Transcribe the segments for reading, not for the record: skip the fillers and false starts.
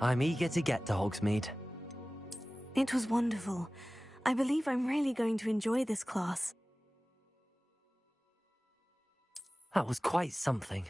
I'm eager to get to Hogsmeade. It was wonderful. I believe I'm really going to enjoy this class. That was quite something.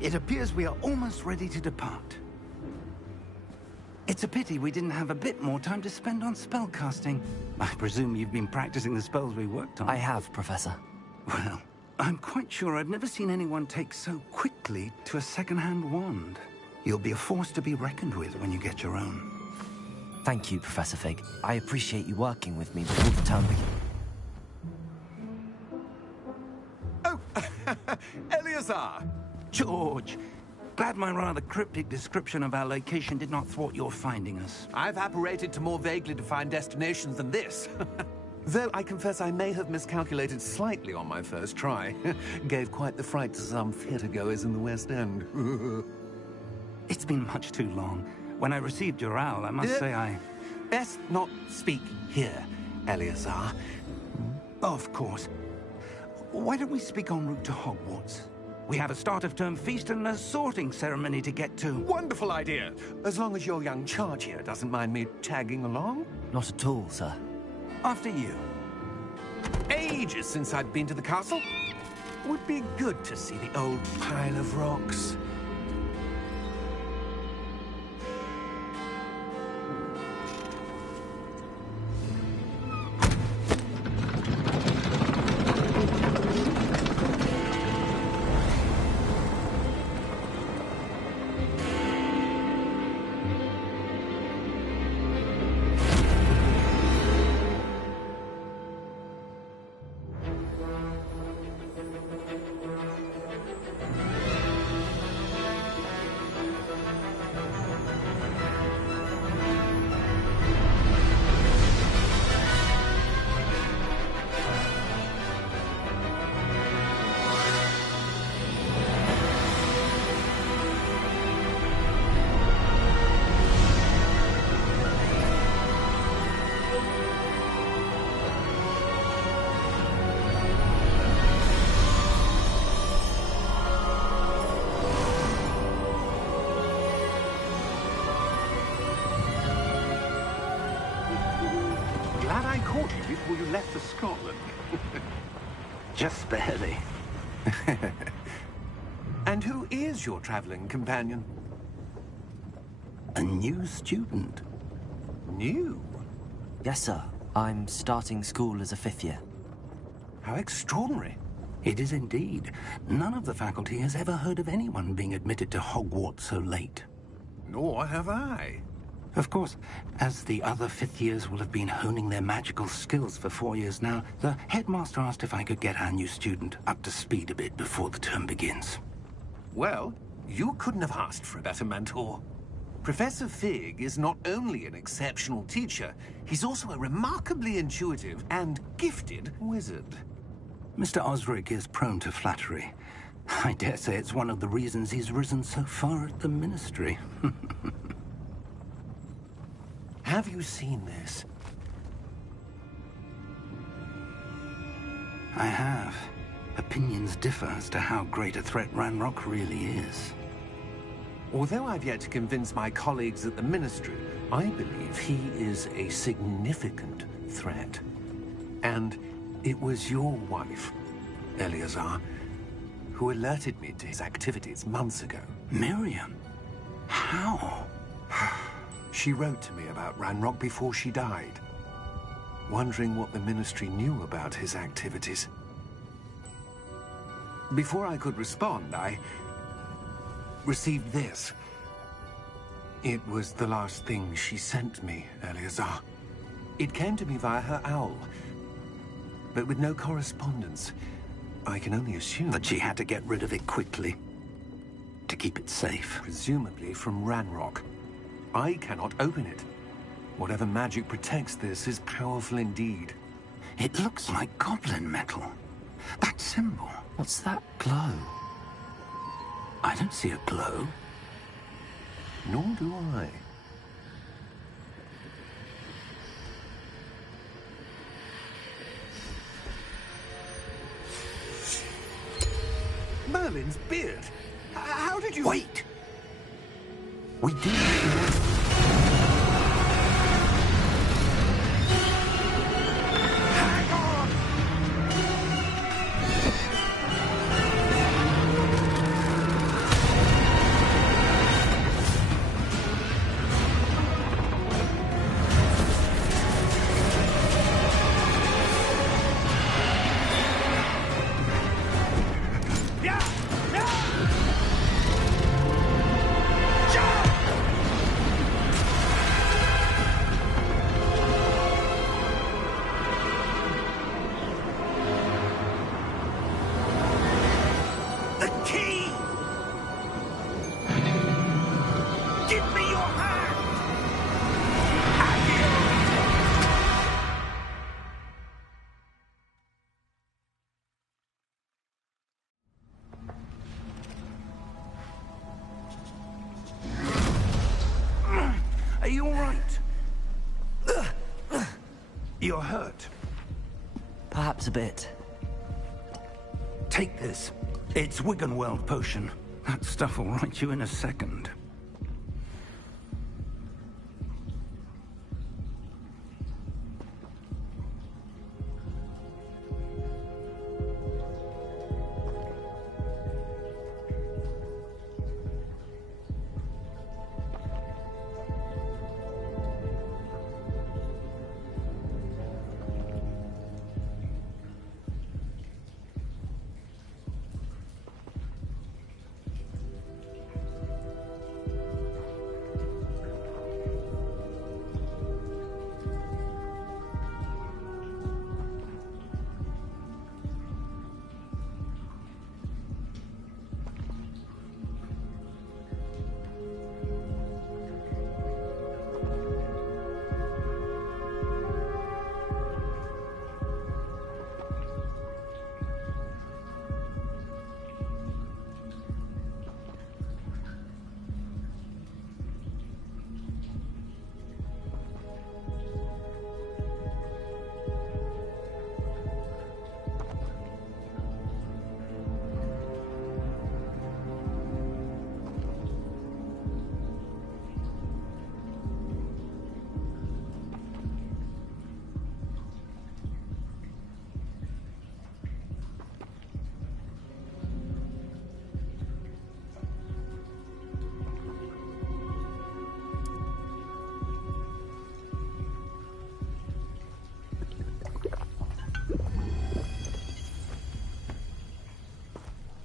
It appears we are almost ready to depart. It's a pity we didn't have a bit more time to spend on spellcasting. I presume you've been practicing the spells we worked on. I have, Professor. Well, I'm quite sure I've never seen anyone take so quickly to a second-hand wand. You'll be a force to be reckoned with when you get your own. Thank you, Professor Fig. I appreciate you working with me before the term begins. Oh, Eleazar! George, glad my rather cryptic description of our location did not thwart your finding us. I've apparated to more vaguely defined destinations than this. Though I confess I may have miscalculated slightly on my first try. Gave quite the fright to some theatre-goers in the West End. It's been much too long. When I received your owl, I must say I... Best not speak here, Eleazar. Of course. Why don't we speak en route to Hogwarts? We have a start-of-term feast and a sorting ceremony to get to. Wonderful idea! As long as your young charge here doesn't mind me tagging along. Not at all, sir. After you. Ages since I'd been to the castle. Would be good to see the old pile of rocks. Glad I caught you before you left for Scotland. Just barely. And who is your traveling companion? A new student. New? Yes, sir. I'm starting school as a 5th year. How extraordinary. It is indeed. None of the faculty has ever heard of anyone being admitted to Hogwarts so late. Nor have I. Of course, as the other 5th years will have been honing their magical skills for 4 years now, the headmaster asked if I could get our new student up to speed a bit before the term begins. Well, you couldn't have asked for a better mentor. Professor Fig is not only an exceptional teacher, he's also a remarkably intuitive and gifted wizard. Mr. Osric is prone to flattery. I dare say it's one of the reasons he's risen so far at the Ministry. Have you seen this? I have. Opinions differ as to how great a threat Ranrock really is. Although I've yet to convince my colleagues at the Ministry, I believe he is a significant threat. And it was your wife, Eleazar, who alerted me to his activities months ago. Miriam? How? She wrote to me about Ranrock before she died, wondering what the Ministry knew about his activities. Before I could respond, I received this. It was the last thing she sent me, Eleazar. It came to me via her owl, but with no correspondence. I can only assume That she had to get rid of it quickly. To keep it safe. presumably from Ranrock. I cannot open it. Whatever magic protects this is powerful indeed. It looks like goblin metal. That symbol. What's that glow? I don't see a glow. Nor do I. Merlin's beard. How did you... Wait! We did. Hang on! Yeah! Yeah! Jump! The key! Give me your hand! Are you all right? You're hurt. Perhaps a bit. Take this. It's Wiggenweld potion. That stuff will right you in a second.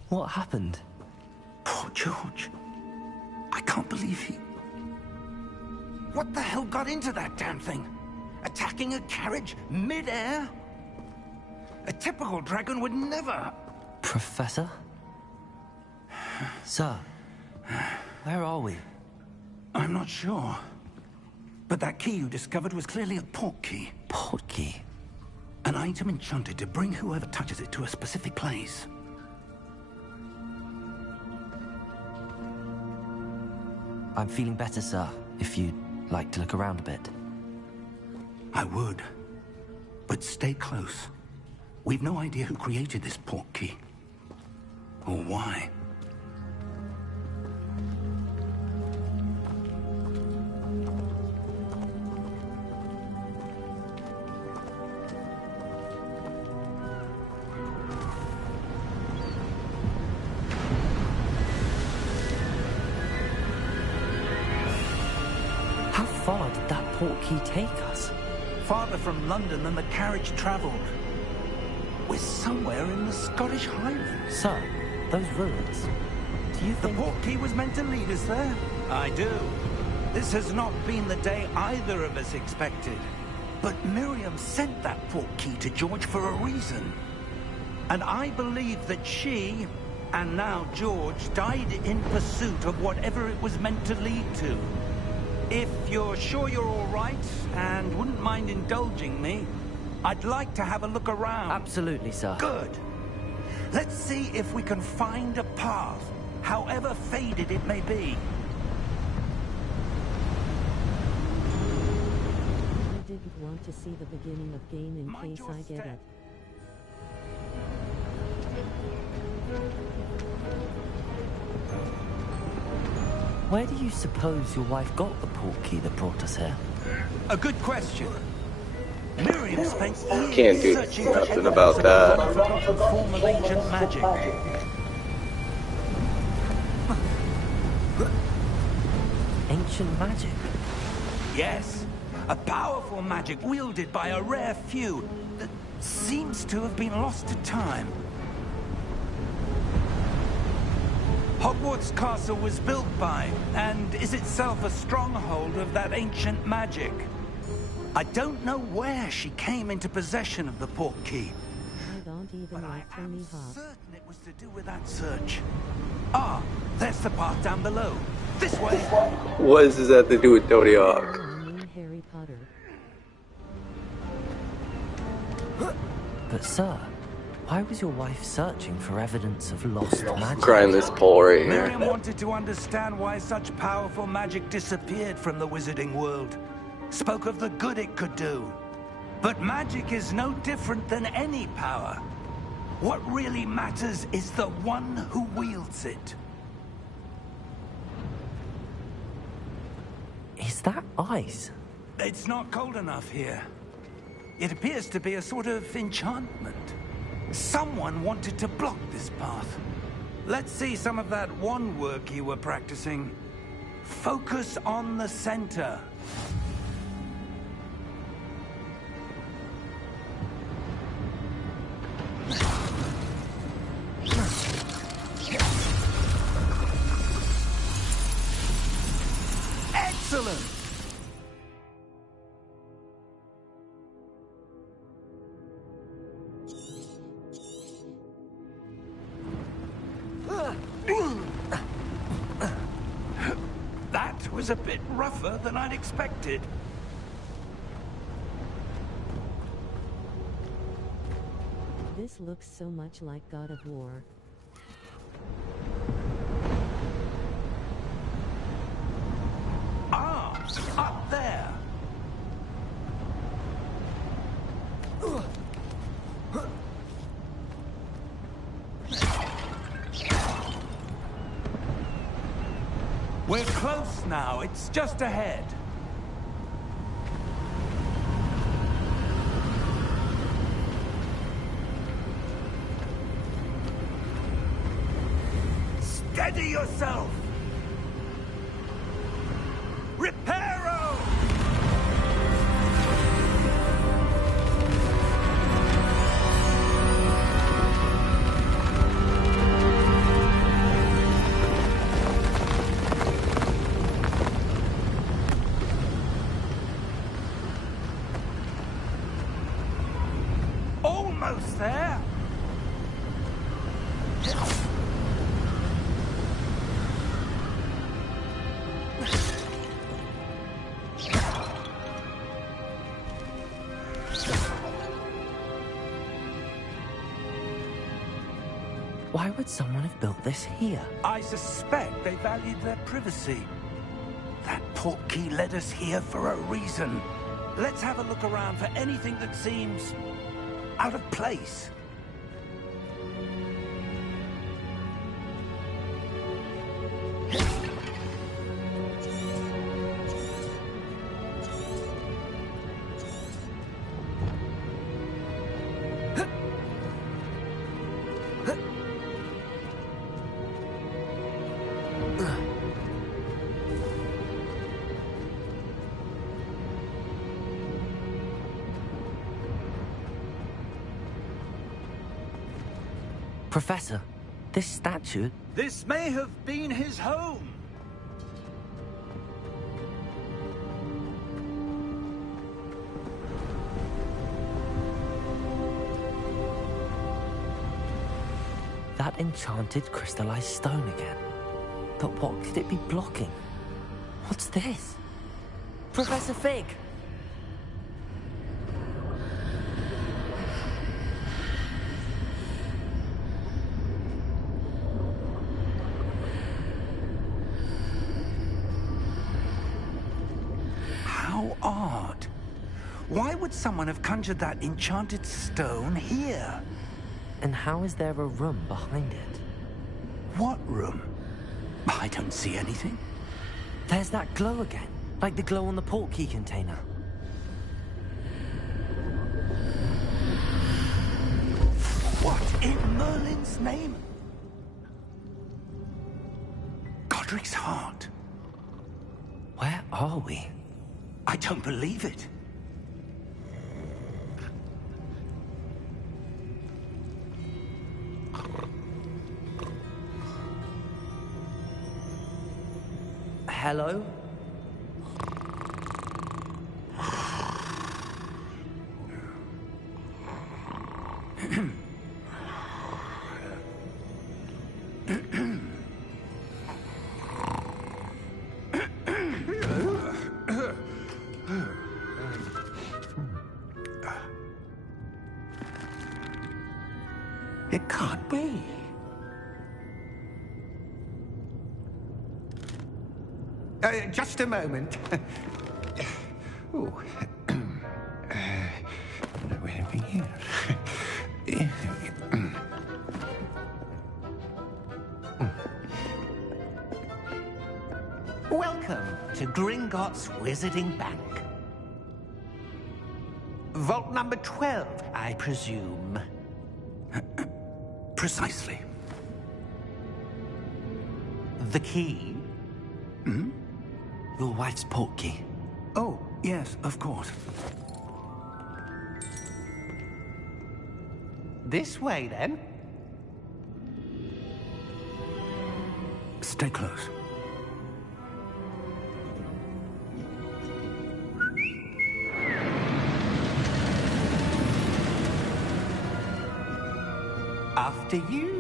What happened? Poor George. I can't believe he... What the hell got into that damn thing? Attacking a carriage mid-air? A typical dragon would never... Professor? Sir, where are we? I'm not sure. But that key you discovered was clearly a port key. Portkey. An item enchanted to bring whoever touches it to a specific place. I'm feeling better, sir, if you'd like to look around a bit. I would. But stay close. We've no idea who created this portkey. Or why. How far did that portkey take us? Farther from London than the carriage travelled. We're somewhere in the Scottish Highlands. Sir, those ruins. Do you The think... portkey was meant to lead us there? I do. This has not been the day either of us expected. But Miriam sent that portkey to George for a reason. And I believe that she, and now George, died in pursuit of whatever it was meant to lead to. If you're sure you're all right, and wouldn't mind indulging me, I'd like to have a look around. Absolutely, sir. Good. Let's see if we can find a path, however faded it may be. I didn't want to see the beginning of game in Mind case your I get step. it. Where do you suppose your wife got the portkey that brought us here? A good question. Miriam spent years Can't do searching for nothing evidence about of that. some forgotten form of ancient magic. Ancient magic? Yes, a powerful magic wielded by a rare few that seems to have been lost to time. Hogwarts Castle was built by, and is itself a stronghold of that ancient magic. I don't know where she came into possession of the portkey, I don't even but I like Tony am Hawk. certain it was to do with that search. Ah, there's the path down below. This way. What does this have to do with Tony Hawk? I mean Harry Potter. But sir, why was your wife searching for evidence of lost magic? Grind this pole right here. Miriam wanted to understand why such powerful magic disappeared from the wizarding world. Spoke of the good it could do. But magic is no different than any power. What really matters is the one who wields it. Is that ice? It's not cold enough here. It appears to be a sort of enchantment. Someone wanted to block this path. Let's see some of that wand work you were practicing. Focus on the center. Excellent! That was a bit rougher than I'd expected. This looks so much like God of War. Ah, up there. We're close now. It's just ahead. Steady yourself. Reparo! Almost there. Why would someone have built this here? I suspect they valued their privacy. That portkey led us here for a reason. Let's have a look around for anything that seems out of place. Professor, this statue... This may have been his home. That enchanted crystallized stone again. But what could it be blocking? What's this? Professor Fig! How odd. Why would someone have conjured that enchanted stone here? And how is there a room behind it? What room? I don't see anything. There's that glow again, like the glow on the portkey container. What in Merlin's name? Godric's heart. Where are we? I don't believe it. Hello? It can't be. Just a moment. Oh. Where are we here? Welcome to Gringotts Wizarding Bank. Vault number 12, I presume. Precisely. The key? Your wife's portkey. Oh, yes, of course. This way, then. Stay close. After you.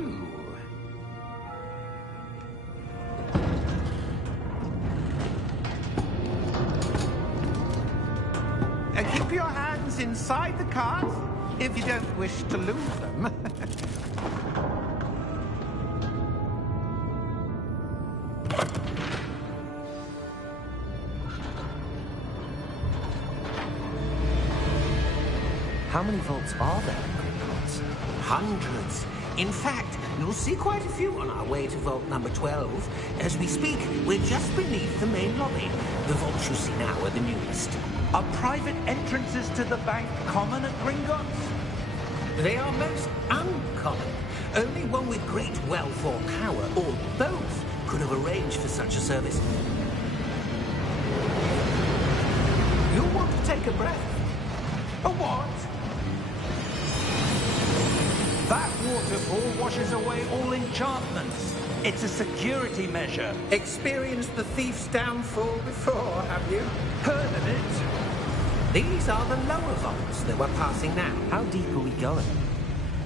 Keep your hands inside the cart if you don't wish to lose them. How many vaults are there in Gringotts? Hundreds. In fact, you'll see quite a few on our way to vault number 12. As we speak, we're just beneath the main lobby. The vaults you see now are the newest. Are private entrances to the bank common at Gringotts? They are most uncommon. Only one with great wealth or power, or both, could have arranged for such a service. You'll want to take a breath. A what? That waterfall washes away all enchantments. It's a security measure. Experienced the thief's downfall before, have you? Heard of it? These are the lower vaults that we're passing now. How deep are we going?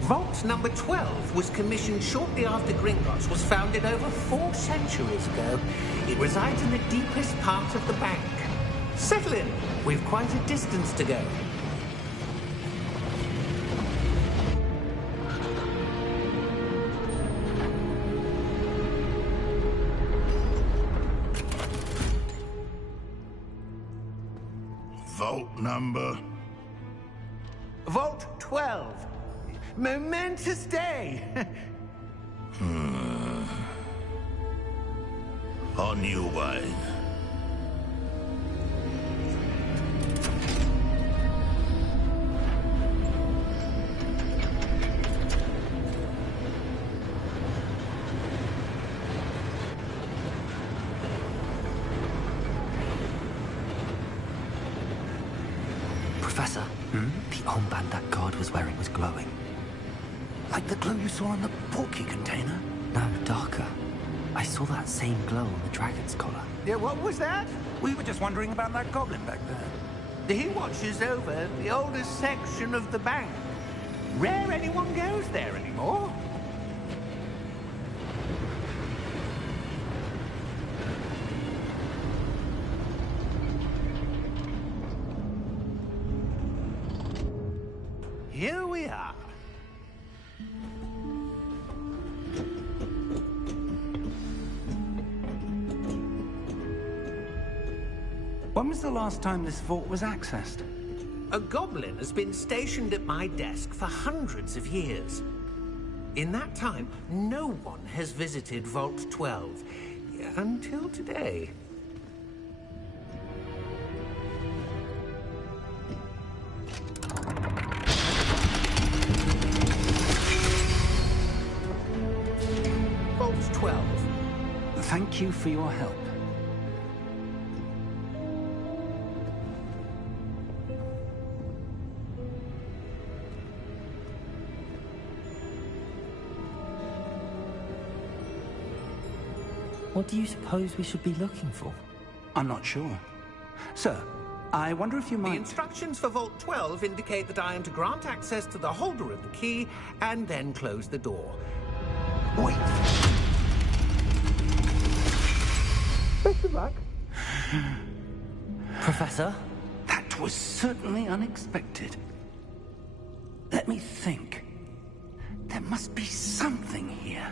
Vault number 12 was commissioned shortly after Gringotts was founded over 4 centuries ago. It resides in the deepest part of the bank. Settle in. We've quite a distance to go. number? Vault 12. Momentous day. On your way. Professor, the armband that guard was wearing was glowing. Like the glow you saw in the portkey container? No, darker. I saw that same glow on the dragon's collar. Yeah, what was that? We were just wondering about that goblin back there. He watches over the oldest section of the bank. Rare anyone goes there anymore. Here we are. When was the last time this vault was accessed? A goblin has been stationed at my desk for hundreds of years. In that time, no one has visited Vault 12. Until today. Vault 12. Thank you for your help. What do you suppose we should be looking for? I'm not sure. Sir, I wonder if you The might... instructions for Vault 12 indicate that I am to grant access to the holder of the key and then close the door. Wait! Best of luck. Professor? That was certainly unexpected. Let me think. There must be something here.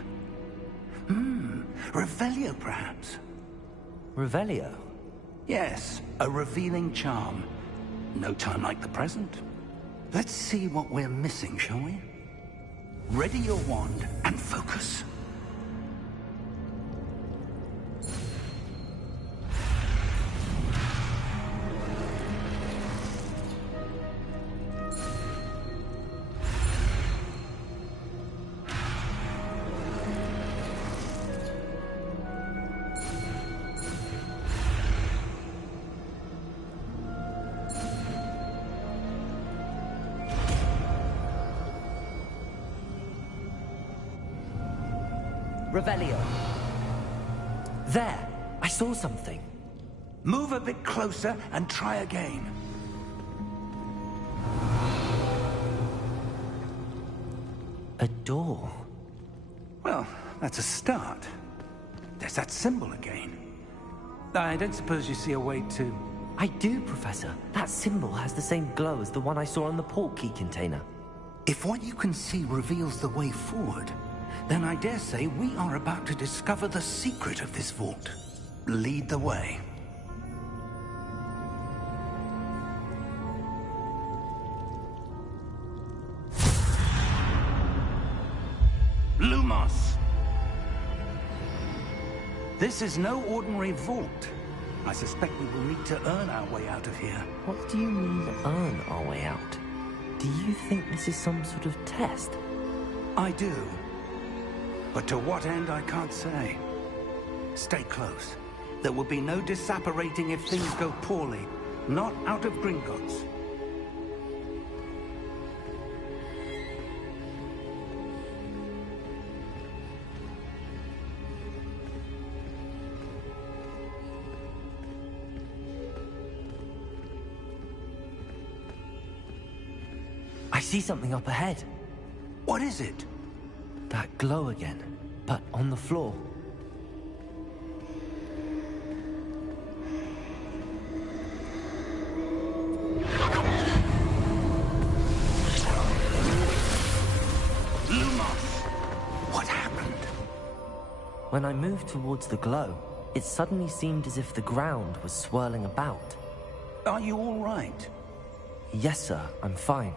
Revelio, perhaps? Revelio? Yes, a revealing charm. No time like the present. Let's see what we're missing, shall we? Ready your wand and focus. Revelio. There! I saw something. Move a bit closer and try again. A door. Well, that's a start. There's that symbol again. I don't suppose you see a way to... I do, Professor. That symbol has the same glow as the one I saw on the portkey container. If what you can see reveals the way forward, then I dare say we are about to discover the secret of this vault. Lead the way. Lumos! This is no ordinary vault. I suspect we will need to earn our way out of here. What do you mean, earn our way out? Do you think this is some sort of test? I do. But to what end, I can't say. Stay close. There will be no disapparating if things go poorly. Not out of Gringotts. I see something up ahead. What is it? That glow again, but on the floor. Lumos! What happened? When I moved towards the glow, it suddenly seemed as if the ground was swirling about. Are you all right? Yes, sir. I'm fine.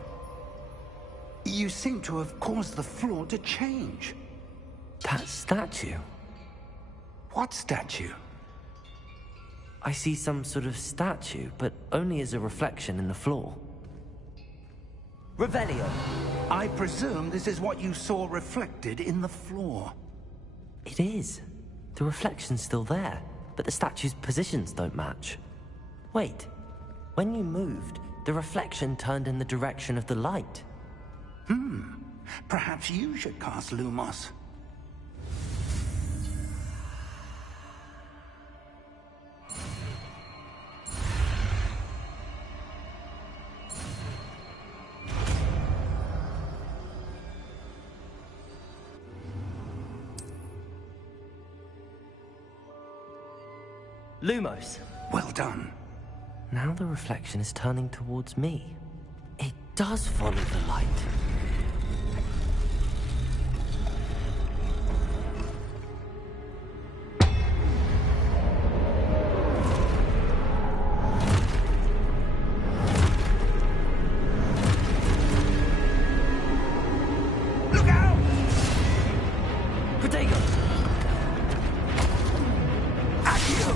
You seem to have caused the floor to change. That statue? What statue? I see some sort of statue, but only as a reflection in the floor. Revelio! I presume this is what you saw reflected in the floor. It is. The reflection's still there, but the statue's positions don't match. Wait. When you moved, the reflection turned in the direction of the light. Perhaps you should cast Lumos. Lumos! Well done. Now the reflection is turning towards me. It does follow the light. Look out! Protego! Accio!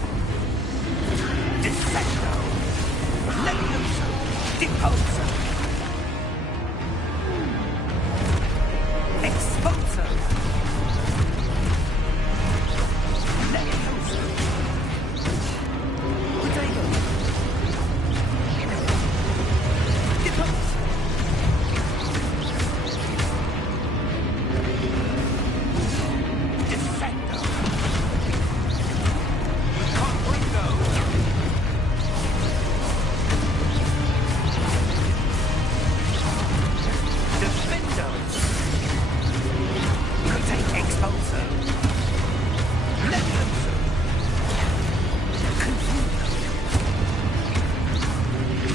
Defecto! Levioso! Deposo! Exposo! Levioso! Protego! Deposo! Defecto! Confringo! Defendo! Contain Exposo! Levioso! Confundo!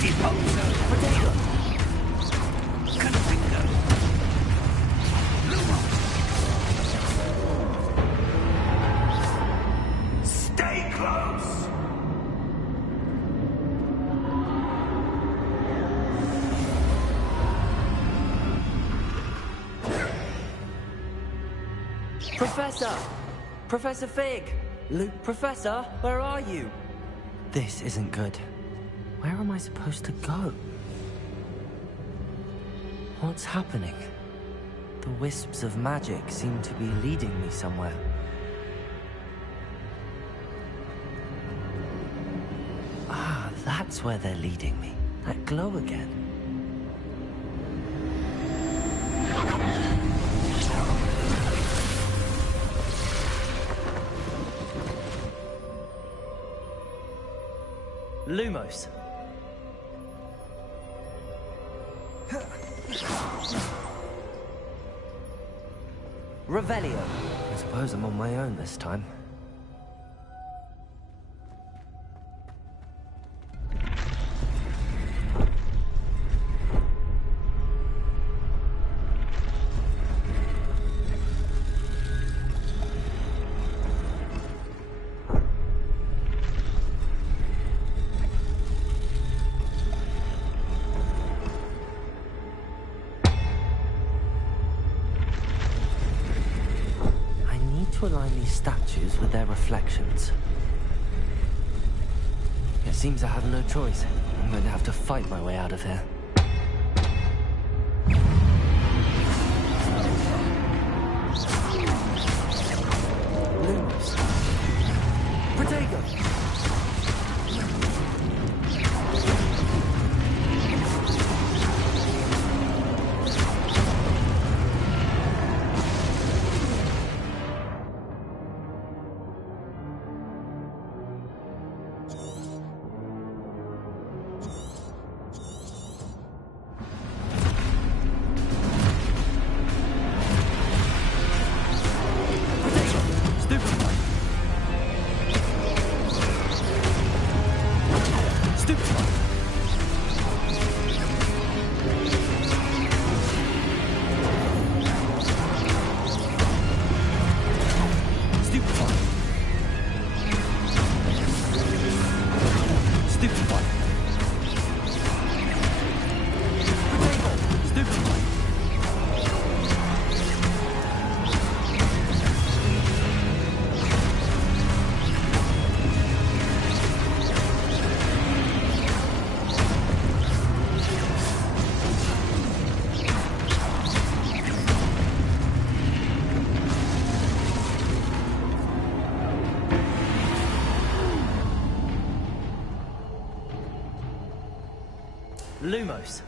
Deposo! Protego! Confringo! Lumos! Stay close! Professor! Professor Fig! Professor, where are you? This isn't good. Where am I supposed to go? What's happening? The wisps of magic seem to be leading me somewhere. Ah, that's where they're leading me. That glow again. Lumos. Revelio. I suppose I'm on my own this time. To align these statues with their reflections. It seems I have no choice. I'm going to have to fight my way out of here. Lumos. Protego! Lumos.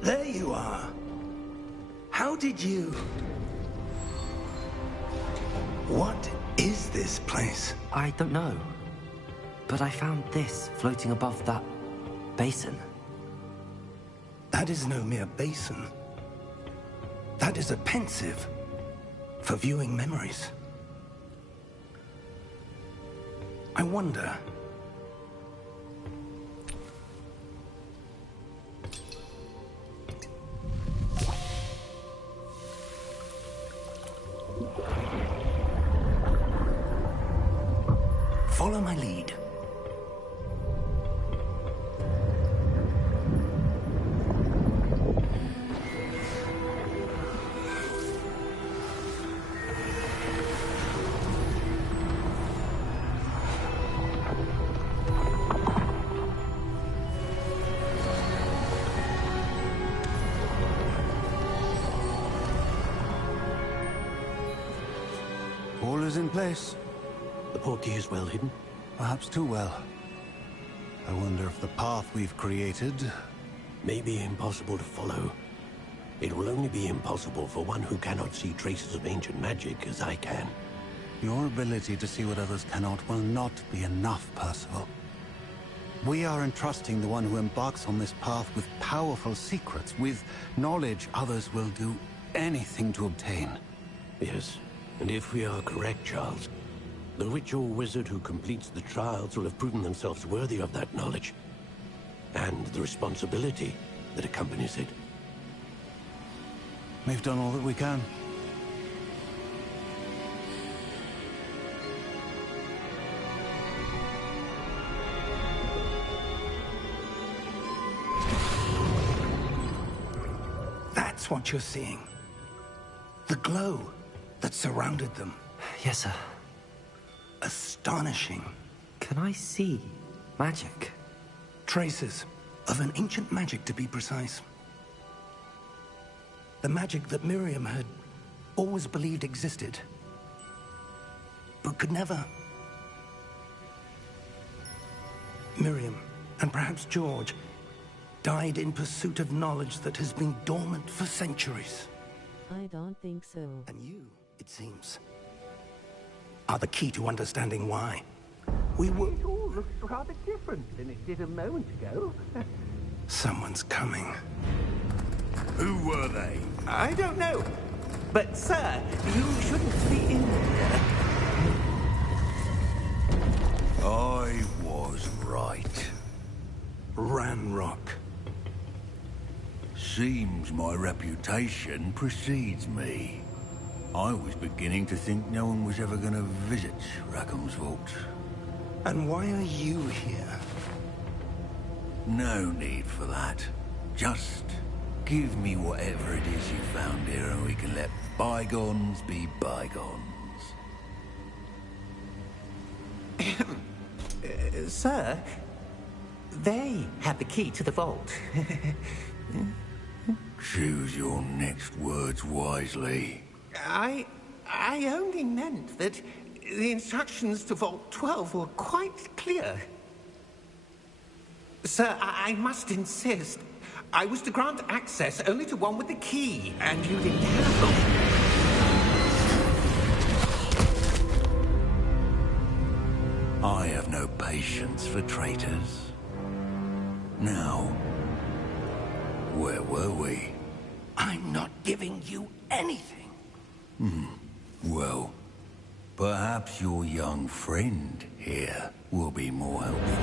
There you are. How did you... What is this place? I don't know. But I found this floating above that basin. That is no mere basin. That is a pensive for viewing memories. I wonder... Follow my lead. All is in place. The portkey is well hidden? Perhaps too well. I wonder if the path we've created... May be impossible to follow. It will only be impossible for one who cannot see traces of ancient magic as I can. Your ability to see what others cannot will not be enough, Percival. We are entrusting the one who embarks on this path with powerful secrets, with knowledge others will do anything to obtain. Yes, and if we are correct, Charles, the witch or wizard who completes the trials will have proven themselves worthy of that knowledge, and the responsibility that accompanies it. We've done all that we can. That's what you're seeing. The glow that surrounded them. Yes, sir. Astonishing. Can I see magic? Traces of an ancient magic, to be precise. The magic that Miriam had always believed existed, but could never. Miriam, and perhaps George, died in pursuit of knowledge that has been dormant for centuries. I don't think so. And you, it seems, are the key to understanding why. We were... It all looks rather different than it did a moment ago. Someone's coming. Who were they? I don't know. But, sir, you shouldn't be in here. I was right. Ranrock. Seems my reputation precedes me. I was beginning to think no one was ever going to visit Rackham's vault. And why are you here? No need for that. Just give me whatever it is you found here and we can let bygones be bygones. Sir, they have the key to the vault. Choose your next words wisely. I only meant that the instructions to Vault 12 were quite clear. Sir, I must insist. I was to grant access only to one with the key, and you didn't have them. I have no patience for traitors. Now, where were we? I'm not giving you anything. Well, perhaps your young friend here will be more helpful.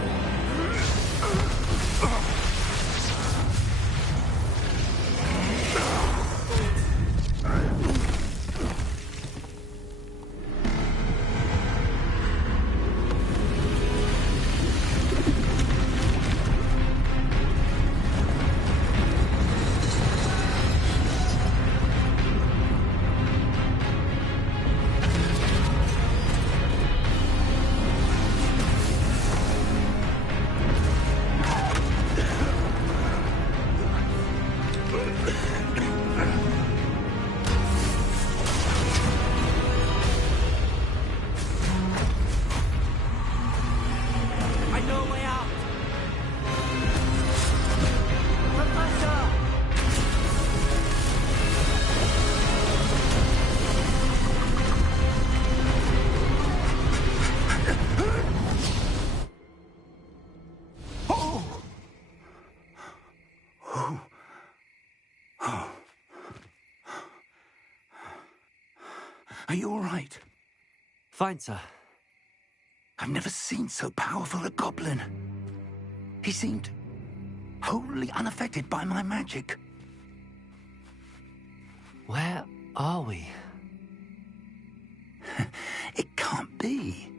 Are you all right? Fine, sir. I've never seen so powerful a goblin. He seemed wholly unaffected by my magic. Where are we? It can't be.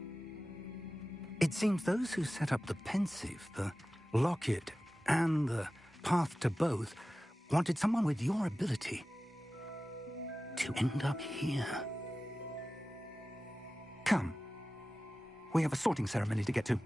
It seems those who set up the pensive, the locket, and the path to both wanted someone with your ability to end up here. Come. We have a sorting ceremony to get to.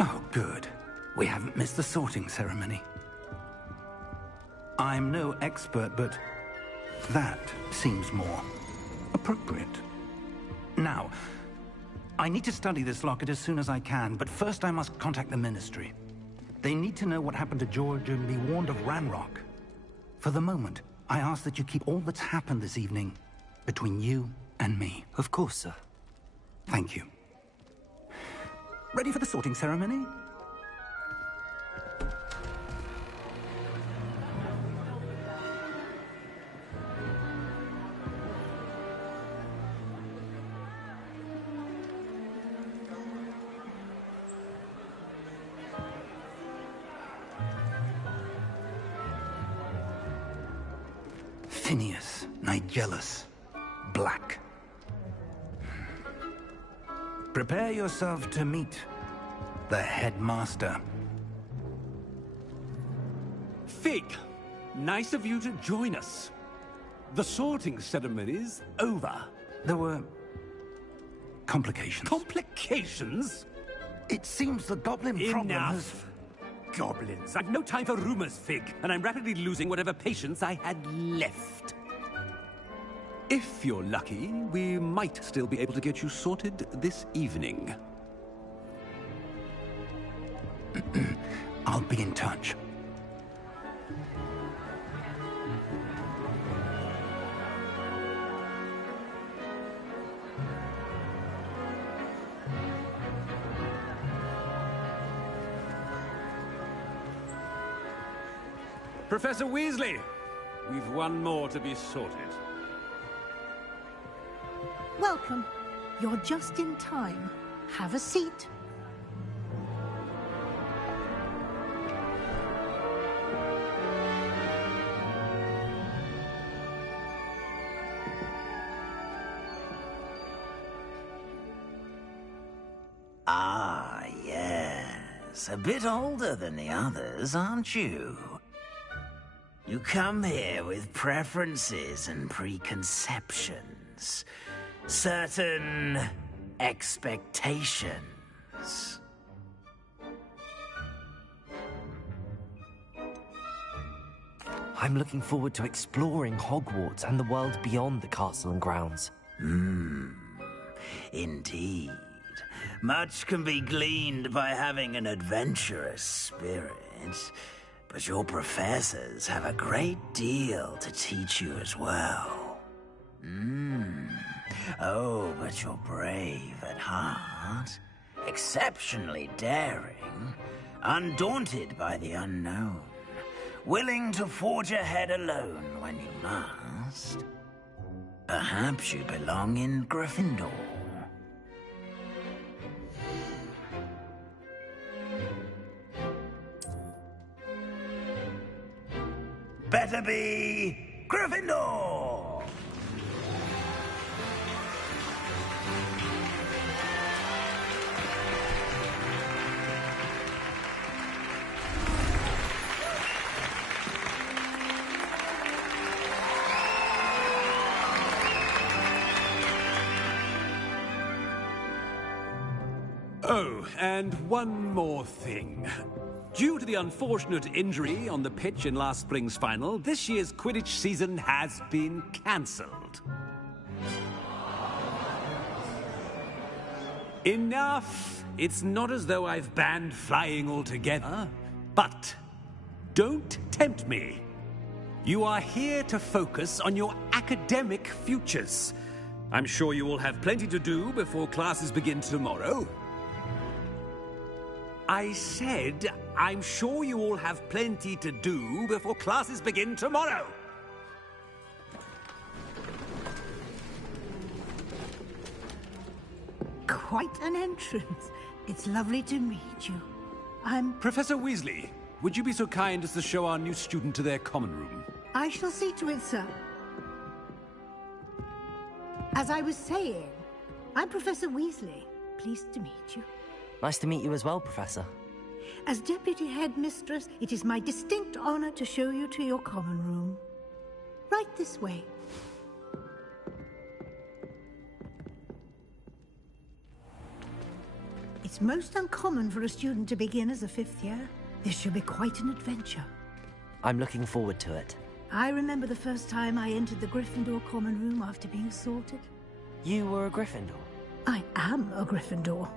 Oh, good. We haven't missed the sorting ceremony. I'm no expert, but that seems more appropriate. Now, I need to study this locket as soon as I can, but first I must contact the Ministry. They need to know what happened to George and be warned of Ranrock. For the moment, I ask that you keep all that's happened this evening between you and me. Of course, sir. Thank you. Ready for the sorting ceremony? Phineas, Nigellus, Black. Prepare yourself to meet the headmaster. Fig, nice of you to join us. The sorting ceremony's over. There were complications. Complications? It seems the goblin problem has... Enough! Goblins. I've no time for rumors, Fig, and I'm rapidly losing whatever patience I had left. If you're lucky, we might still be able to get you sorted this evening. I'll be in touch. Professor Weasley, we've one more to be sorted. Welcome. You're just in time. Have a seat. Ah, yes. A bit older than the others, aren't you? You come here with preferences and preconceptions. Certain expectations. I'm looking forward to exploring Hogwarts and the world beyond the castle and grounds. Indeed. Much can be gleaned by having an adventurous spirit, but your professors have a great deal to teach you as well. Oh, but you're brave at heart, exceptionally daring, undaunted by the unknown, willing to forge ahead alone when you must. Perhaps you belong in Gryffindor. Better be Gryffindor! Oh, and one more thing. Due to the unfortunate injury on the pitch in last spring's final, this year's Quidditch season has been cancelled. Enough! It's not as though I've banned flying altogether. But don't tempt me. You are here to focus on your academic futures. I'm sure you will have plenty to do before classes begin tomorrow. I said, I'm sure you all have plenty to do before classes begin tomorrow. Quite an entrance. It's lovely to meet you. I'm... Professor Weasley, would you be so kind as to show our new student to their common room? I shall see to it, sir. As I was saying, I'm Professor Weasley. Pleased to meet you. Nice to meet you as well, Professor. As Deputy Headmistress, it is my distinct honor to show you to your common room. Right this way. It's most uncommon for a student to begin as a fifth year. This should be quite an adventure. I'm looking forward to it. I remember the first time I entered the Gryffindor common room after being sorted. You were a Gryffindor? I am a Gryffindor.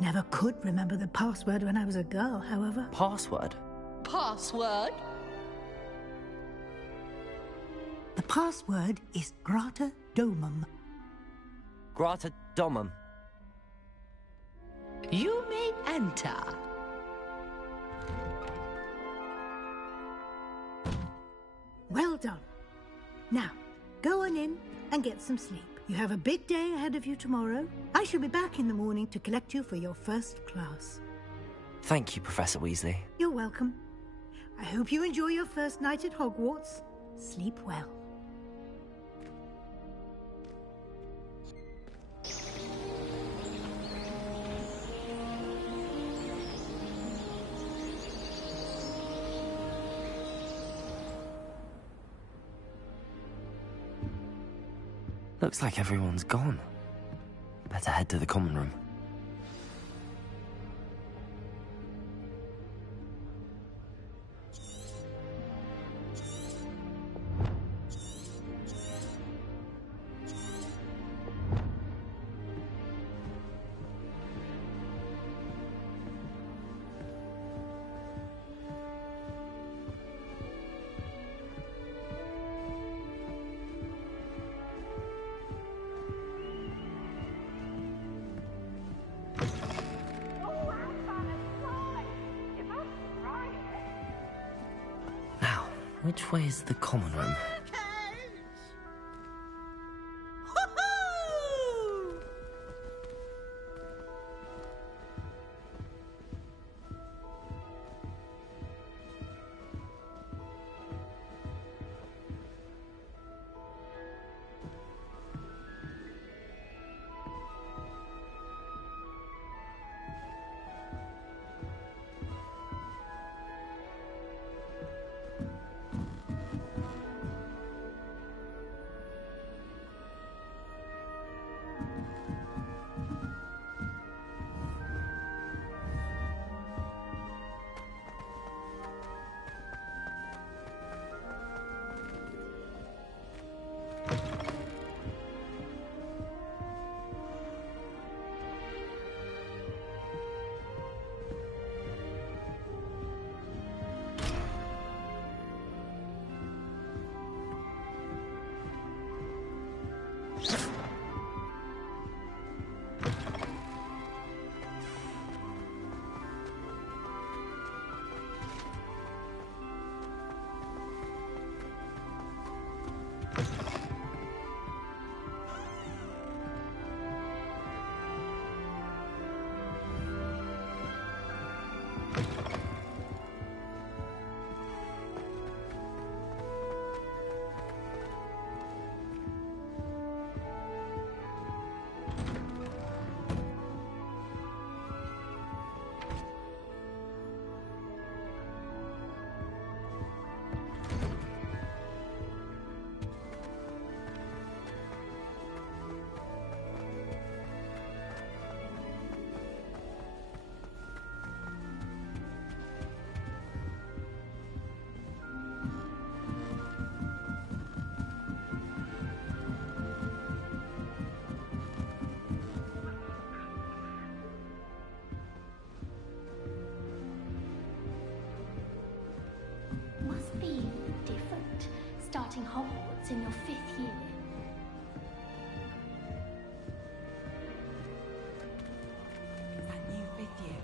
Never could remember the password when I was a girl, however. Password? Password? The password is Grata Domum. Grata Domum. You may enter. Well done. Now, go on in and get some sleep. You have a big day ahead of you tomorrow. I shall be back in the morning to collect you for your first class. Thank you, Professor Weasley. You're welcome. I hope you enjoy your first night at Hogwarts. Sleep well. Looks like everyone's gone. Better head to the common room. Which way is the common room? Must be different, starting Hogwarts in your 5th year. That new 5th year.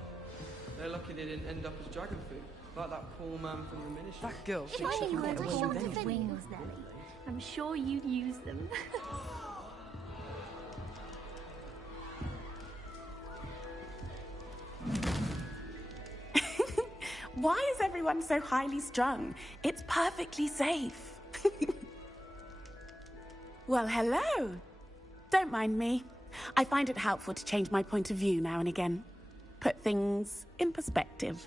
They're lucky they didn't end up as dragon food, like that poor man from the ministry. That girl If I knew there were short of wings, Nelly, I'm sure you'd use them. Why is everyone so highly strung? It's perfectly safe. Well, hello. Don't mind me. I find it helpful to change my point of view now and again. Put things in perspective.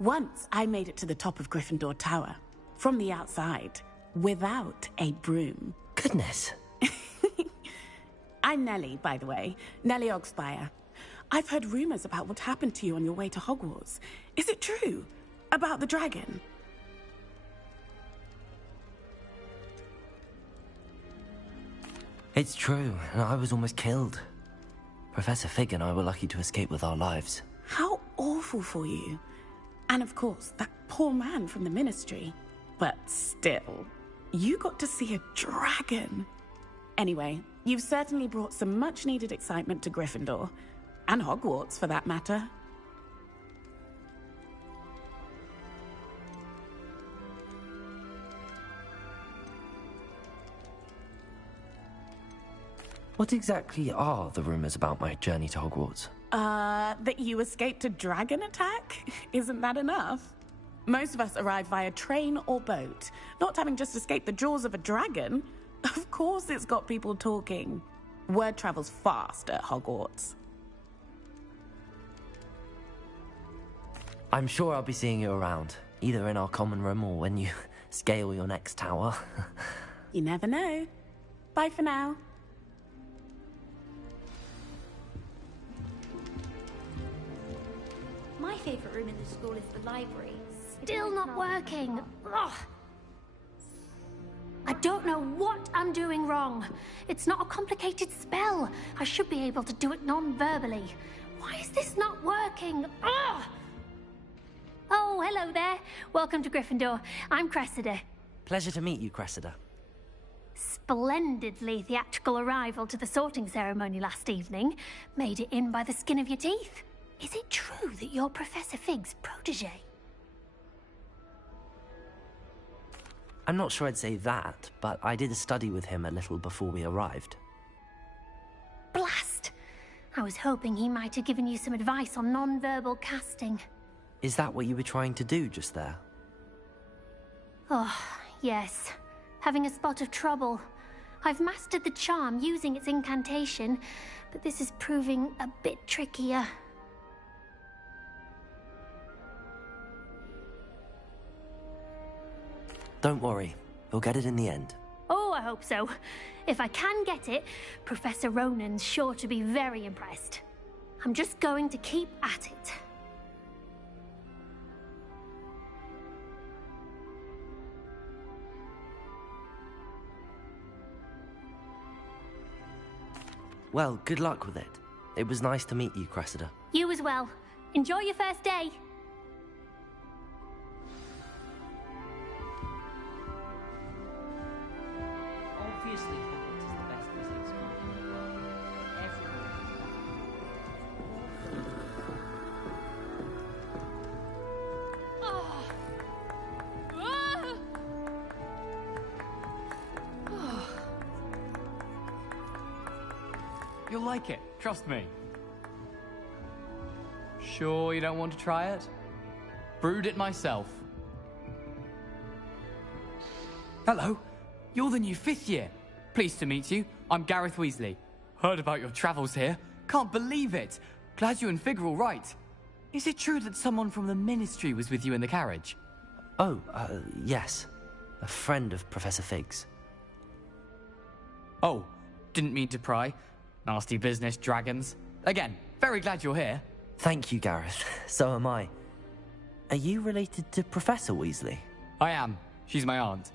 Once I made it to the top of Gryffindor Tower, from the outside, without a broom. Goodness. I'm Nellie, by the way. Nellie Ogspire. I've heard rumors about what happened to you on your way to Hogwarts. Is it true? About the dragon? It's true, and I was almost killed. Professor Fig and I were lucky to escape with our lives. How awful for you. And of course, that poor man from the ministry. But still, you got to see a dragon. Anyway, you've certainly brought some much-needed excitement to Gryffindor. And Hogwarts, for that matter. What exactly are the rumors about my journey to Hogwarts? That you escaped a dragon attack? Isn't that enough? Most of us arrive via train or boat, not having just escaped the jaws of a dragon. Of course it's got people talking. Word travels fast at Hogwarts. I'm sure I'll be seeing you around, either in our common room or when you scale your next tower. You never know. Bye for now. My favourite room in the school is the library. Still not working. Ugh. I don't know what I'm doing wrong. It's not a complicated spell. I should be able to do it non-verbally. Why is this not working? Ugh. Oh, hello there. Welcome to Gryffindor. I'm Cressida. Pleasure to meet you, Cressida. Splendidly theatrical arrival to the sorting ceremony last evening. Made it in by the skin of your teeth. Is it true that you're Professor Fig's protege? I'm not sure I'd say that, but I did a study with him a little before we arrived. Blast! I was hoping he might have given you some advice on non-verbal casting. Is that what you were trying to do just there? Oh, yes. Having a spot of trouble. I've mastered the charm using its incantation, but this is proving a bit trickier. Don't worry, you'll get it in the end. Oh, I hope so. If I can get it, Professor Ronan's sure to be very impressed. I'm just going to keep at it. Well, good luck with it. It was nice to meet you, Cressida. You as well. Enjoy your first day. Obviously, Hogwarts is the best music school in the world. Everyone. Oh. Ah. Oh. You'll like it, trust me. Sure you don't want to try it? Brewed it myself. Hello. You're the new 5th year. Pleased to meet you. I'm Gareth Weasley. Heard about your travels here. Can't believe it. Glad you and Fig are all right. Is it true that someone from the Ministry was with you in the carriage? Oh, yes. A friend of Professor Fig's. Oh, didn't mean to pry. Nasty business, dragons. Again, very glad you're here. Thank you, Gareth. So am I. Are you related to Professor Weasley? I am. She's my aunt.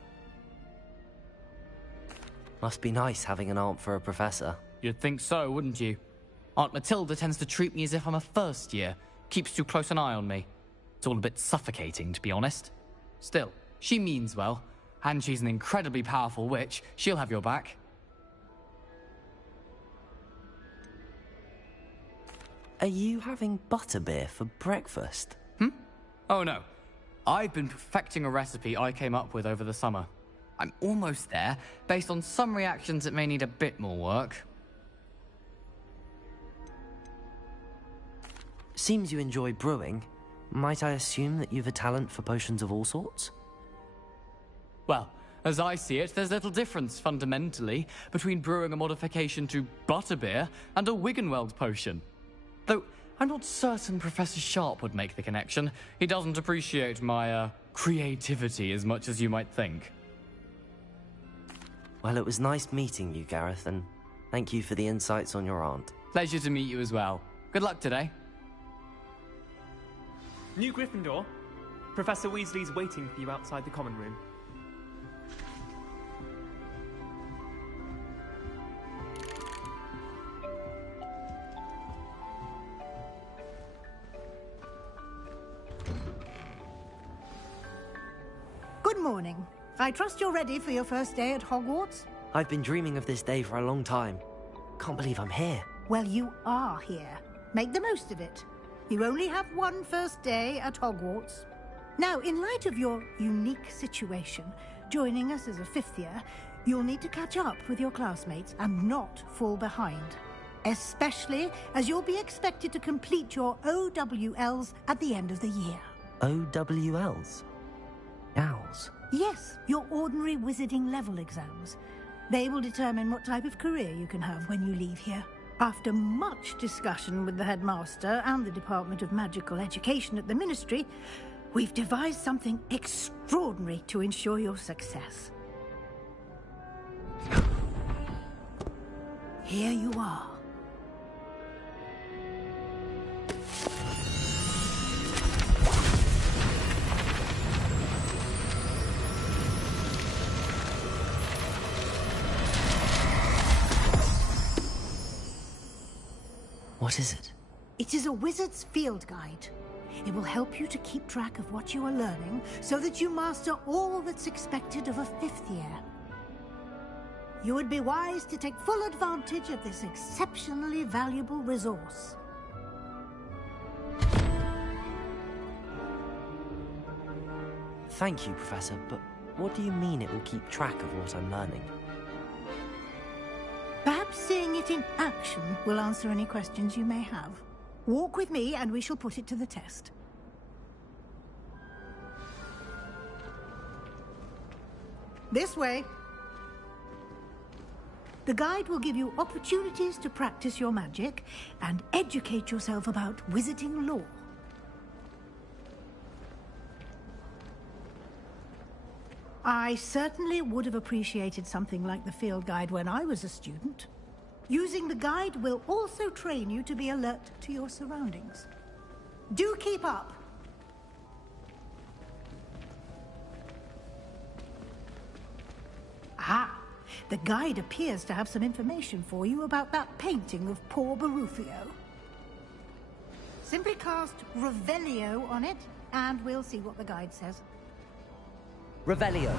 Must be nice having an aunt for a professor. You'd think so, wouldn't you? Aunt Matilda tends to treat me as if I'm a first year. Keeps too close an eye on me. It's all a bit suffocating, to be honest. Still, she means well. And she's an incredibly powerful witch. She'll have your back. Are you having butterbeer for breakfast? Oh no. I've been perfecting a recipe I came up with over the summer. I'm almost there. Based on some reactions, it may need a bit more work. Seems you enjoy brewing. Might I assume that you've a talent for potions of all sorts? Well, as I see it, there's little difference, fundamentally, between brewing a modification to butterbeer and a Wiggenweld potion. Though, I'm not certain Professor Sharp would make the connection. He doesn't appreciate my, creativity as much as you might think. Well, it was nice meeting you, Gareth, and thank you for the insights on your aunt. Pleasure to meet you as well. Good luck today. New Gryffindor. Professor Weasley's waiting for you outside the common room. Good morning. I trust you're ready for your first day at Hogwarts? I've been dreaming of this day for a long time. Can't believe I'm here. Well, you are here. Make the most of it. You only have one first day at Hogwarts. Now, in light of your unique situation, joining us as a 5th year, you'll need to catch up with your classmates and not fall behind. Especially as you'll be expected to complete your OWLs at the end of the year. OWLs? Owls? Yes, your ordinary wizarding level exams. They will determine what type of career you can have when you leave here. After much discussion with the headmaster and the Department of Magical Education at the Ministry, we've devised something extraordinary to ensure your success. Here you are. What is it? It is a wizard's field guide. It will help you to keep track of what you are learning so that you master all that's expected of a 5th year. You would be wise to take full advantage of this exceptionally valuable resource. Thank you, Professor, but what do you mean it will keep track of what I'm learning? Perhaps seeing it in action will answer any questions you may have. Walk with me and we shall put it to the test. This way. The guide will give you opportunities to practice your magic and educate yourself about wizarding lore. I certainly would have appreciated something like the field guide when I was a student. Using the guide will also train you to be alert to your surroundings. Do keep up! Ah, the guide appears to have some information for you about that painting of poor Barufio. Simply cast Revelio on it, and we'll see what the guide says. Revelio.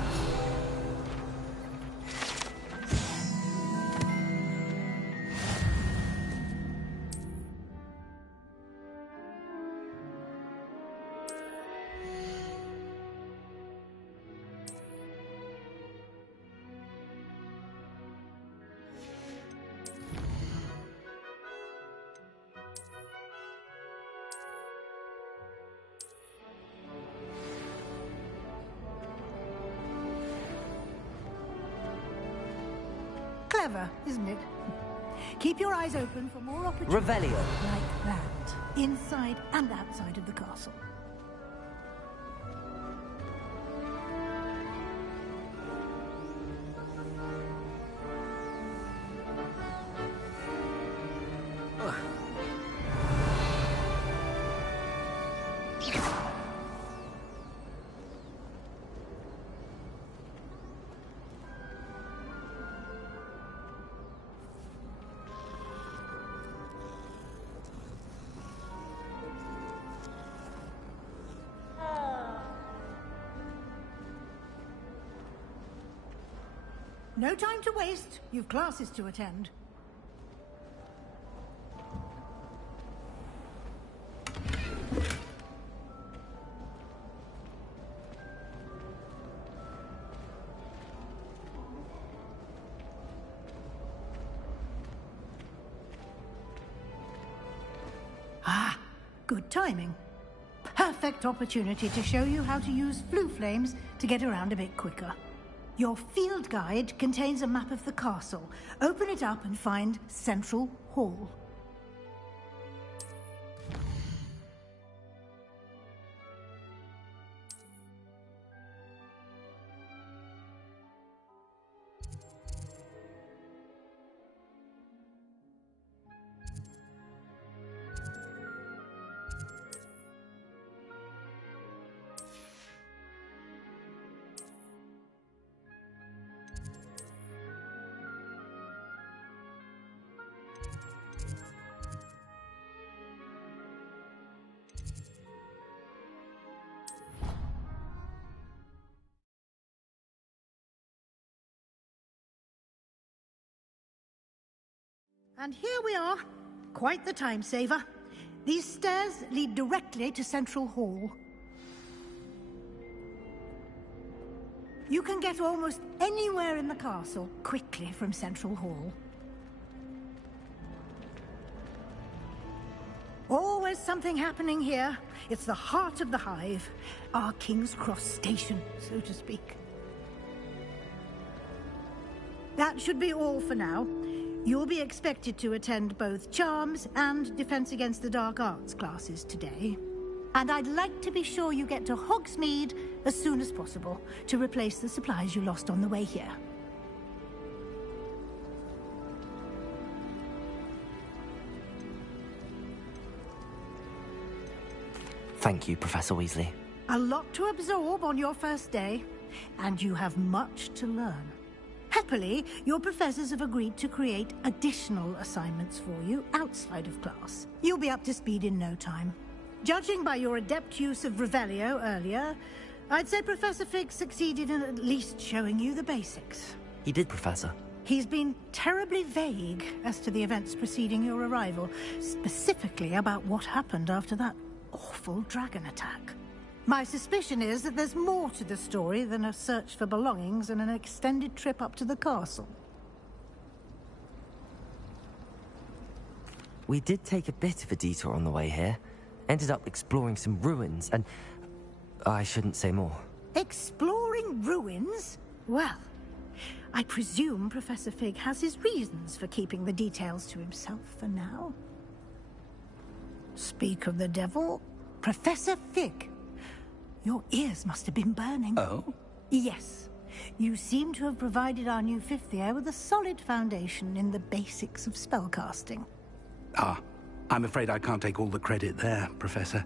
Clever, isn't it? Keep your eyes open for more opportunities Revelio. like that, inside and outside of the castle. No time to waste. You've classes to attend. Ah, good timing. Perfect opportunity to show you how to use flue flames to get around a bit quicker. Your field guide contains a map of the castle. Open it up and find Central Hall. And here we are. Quite the time saver. These stairs lead directly to Central Hall. You can get almost anywhere in the castle quickly from Central Hall. Always something happening here. It's the heart of the hive. Our King's Cross station, so to speak. That should be all for now. You'll be expected to attend both Charms and Defense Against the Dark Arts classes today. And I'd like to be sure you get to Hogsmeade as soon as possible to replace the supplies you lost on the way here. Thank you, Professor Weasley. A lot to absorb on your first day, and you have much to learn. Happily, your professors have agreed to create additional assignments for you outside of class. You'll be up to speed in no time. Judging by your adept use of Revelio earlier, I'd say Professor Fig succeeded in at least showing you the basics. He did, Professor. He's been terribly vague as to the events preceding your arrival, specifically about what happened after that awful dragon attack. My suspicion is that there's more to the story than a search for belongings and an extended trip up to the castle. We did take a bit of a detour on the way here. Ended up exploring some ruins and... I shouldn't say more. Exploring ruins? Well, I presume Professor Fig has his reasons for keeping the details to himself for now. Speak of the devil, Professor Fig. Your ears must have been burning. Oh? Yes. You seem to have provided our new fifth year with a solid foundation in the basics of spellcasting. Ah, I'm afraid I can't take all the credit there, Professor.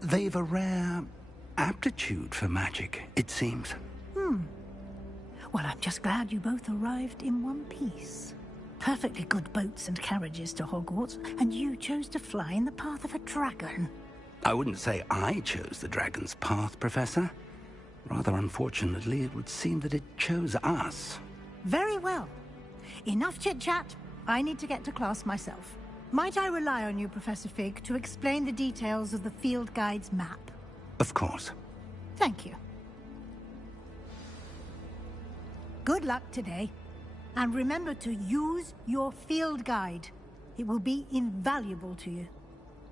They've a rare aptitude for magic, it seems. Well, I'm just glad you both arrived in one piece. Perfectly good boats and carriages to Hogwarts, and you chose to fly in the path of a dragon. I wouldn't say I chose the dragon's path, Professor. Rather unfortunately, it would seem that it chose us. Very well. Enough chit-chat. I need to get to class myself. Might I rely on you, Professor Fig, to explain the details of the field guide's map? Of course. Thank you. Good luck today. And remember to use your field guide. It will be invaluable to you.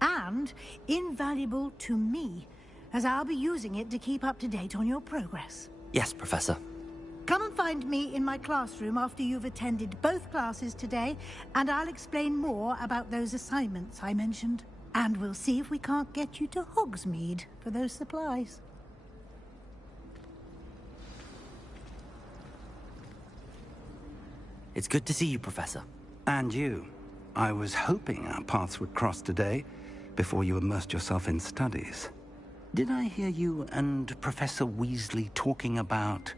And invaluable to me, as I'll be using it to keep up to date on your progress. Yes, Professor. Come and find me in my classroom after you've attended both classes today, and I'll explain more about those assignments I mentioned. And we'll see if we can't get you to Hogsmeade for those supplies. It's good to see you, Professor. And you. I was hoping our paths would cross today, before you immersed yourself in studies. Did I hear you and Professor Weasley talking about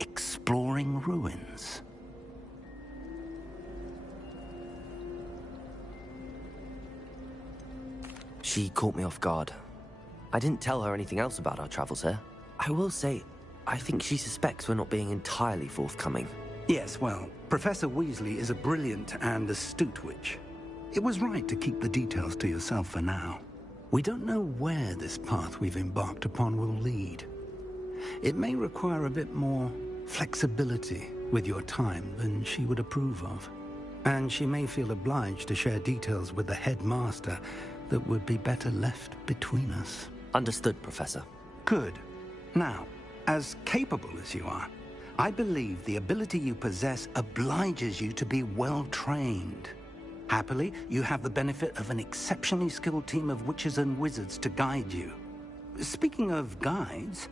exploring ruins? She caught me off guard. I didn't tell her anything else about our travels here. I will say, I think she suspects we're not being entirely forthcoming. Yes, well, Professor Weasley is a brilliant and astute witch. It was right to keep the details to yourself for now. We don't know where this path we've embarked upon will lead. It may require a bit more flexibility with your time than she would approve of. And she may feel obliged to share details with the headmaster that would be better left between us. Understood, Professor. Good. Now, as capable as you are, I believe the ability you possess obliges you to be well-trained. Happily, you have the benefit of an exceptionally skilled team of witches and wizards to guide you. Speaking of guides,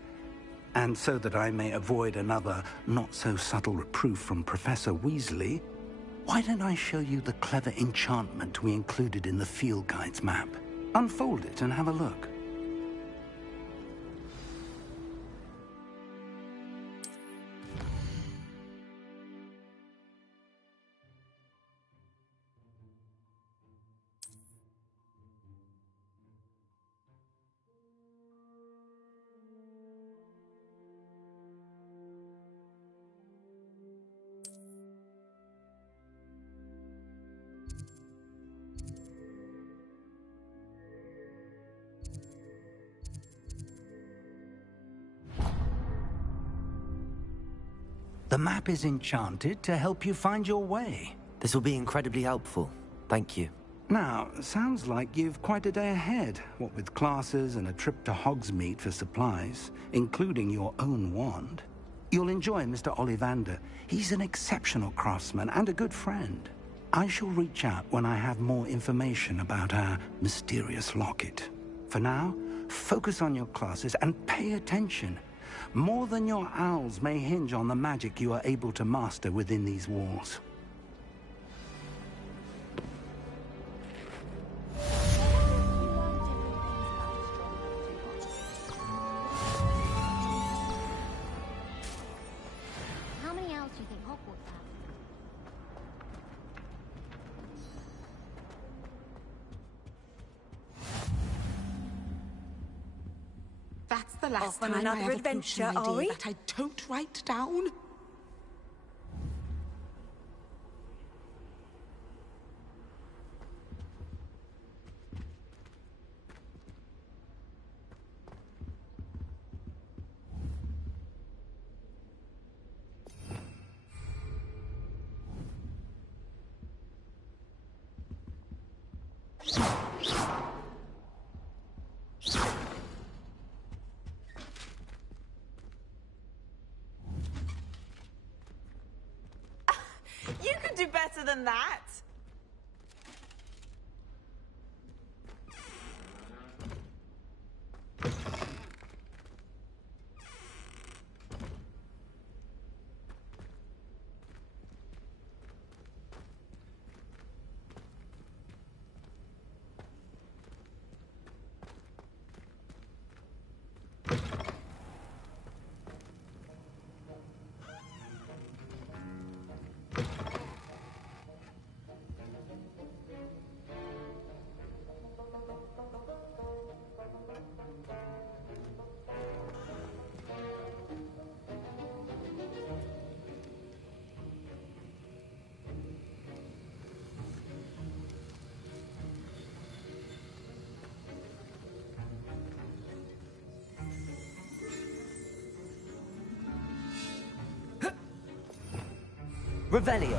and so that I may avoid another not-so-subtle reproof from Professor Weasley, why don't I show you the clever enchantment we included in the field guide's map? Unfold it and have a look. The map is enchanted to help you find your way. This will be incredibly helpful. Thank you. Now, sounds like you've quite a day ahead, what with classes and a trip to Hogsmeade for supplies, including your own wand. You'll enjoy Mr. Ollivander. He's an exceptional craftsman and a good friend. I shall reach out when I have more information about our mysterious locket. For now, focus on your classes and pay attention. More than your owls may hinge on the magic you are able to master within these walls. How many owls do you think Hogwarts has? That's the last Off on time another I have adventure, a potion are we? idea that I don't write down. You can do better than that. Revelio.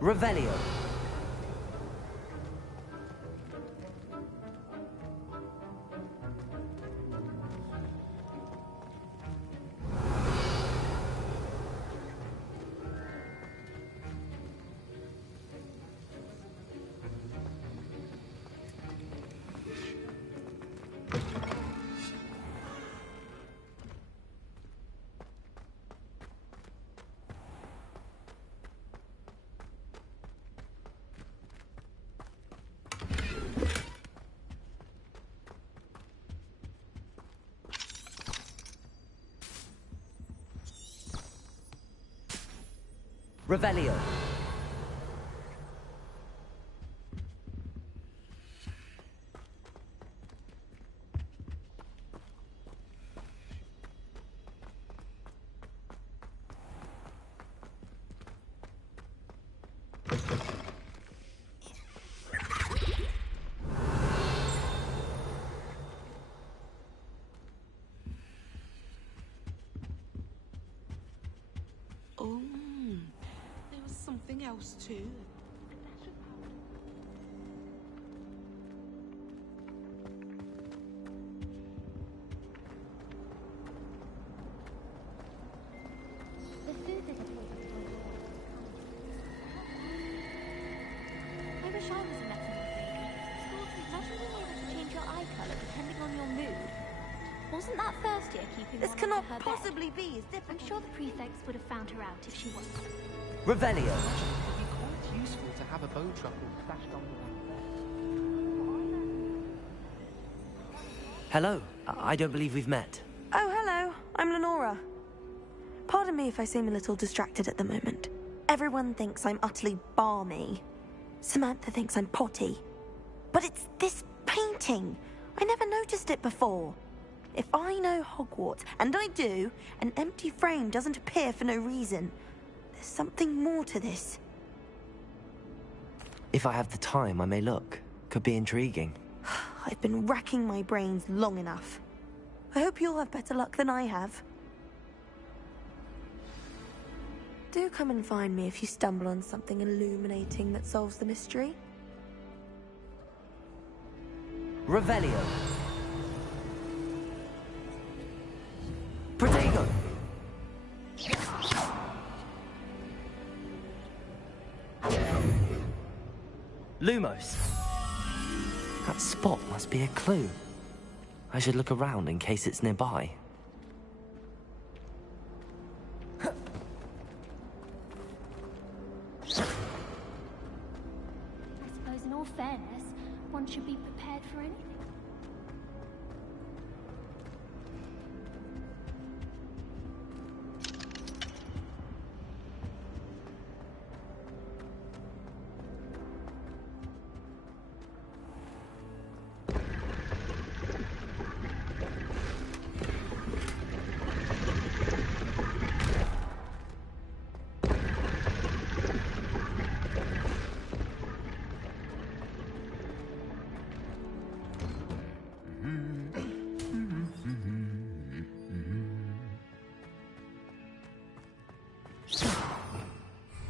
Revelio. Revelio. Oh, there was something else too. The food that appears I wish I was a metal freak. Schools imagine being able to change your eye colour depending on your mood. Wasn't that first year keeping This one cannot under her possibly bed? be as difficult. I'm sure the prefects would have found her out if she was. Revelio. It would be quite useful to have a bow truckle stashed on the back there. Hello. I don't believe we've met. Oh, hello. I'm Lenora. Pardon me if I seem a little distracted at the moment. Everyone thinks I'm utterly balmy. Samantha thinks I'm potty. But it's this painting. I never noticed it before. If I know Hogwarts, and I do, an empty frame doesn't appear for no reason. There's something more to this. If I have the time, I may look. Could be intriguing. I've been racking my brains long enough. I hope you'll have better luck than I have. Do come and find me if you stumble on something illuminating that solves the mystery. Revelio. Protego. Lumos. That spot must be a clue. I should look around in case it's nearby. I suppose in all fairness, one should be prepared for anything.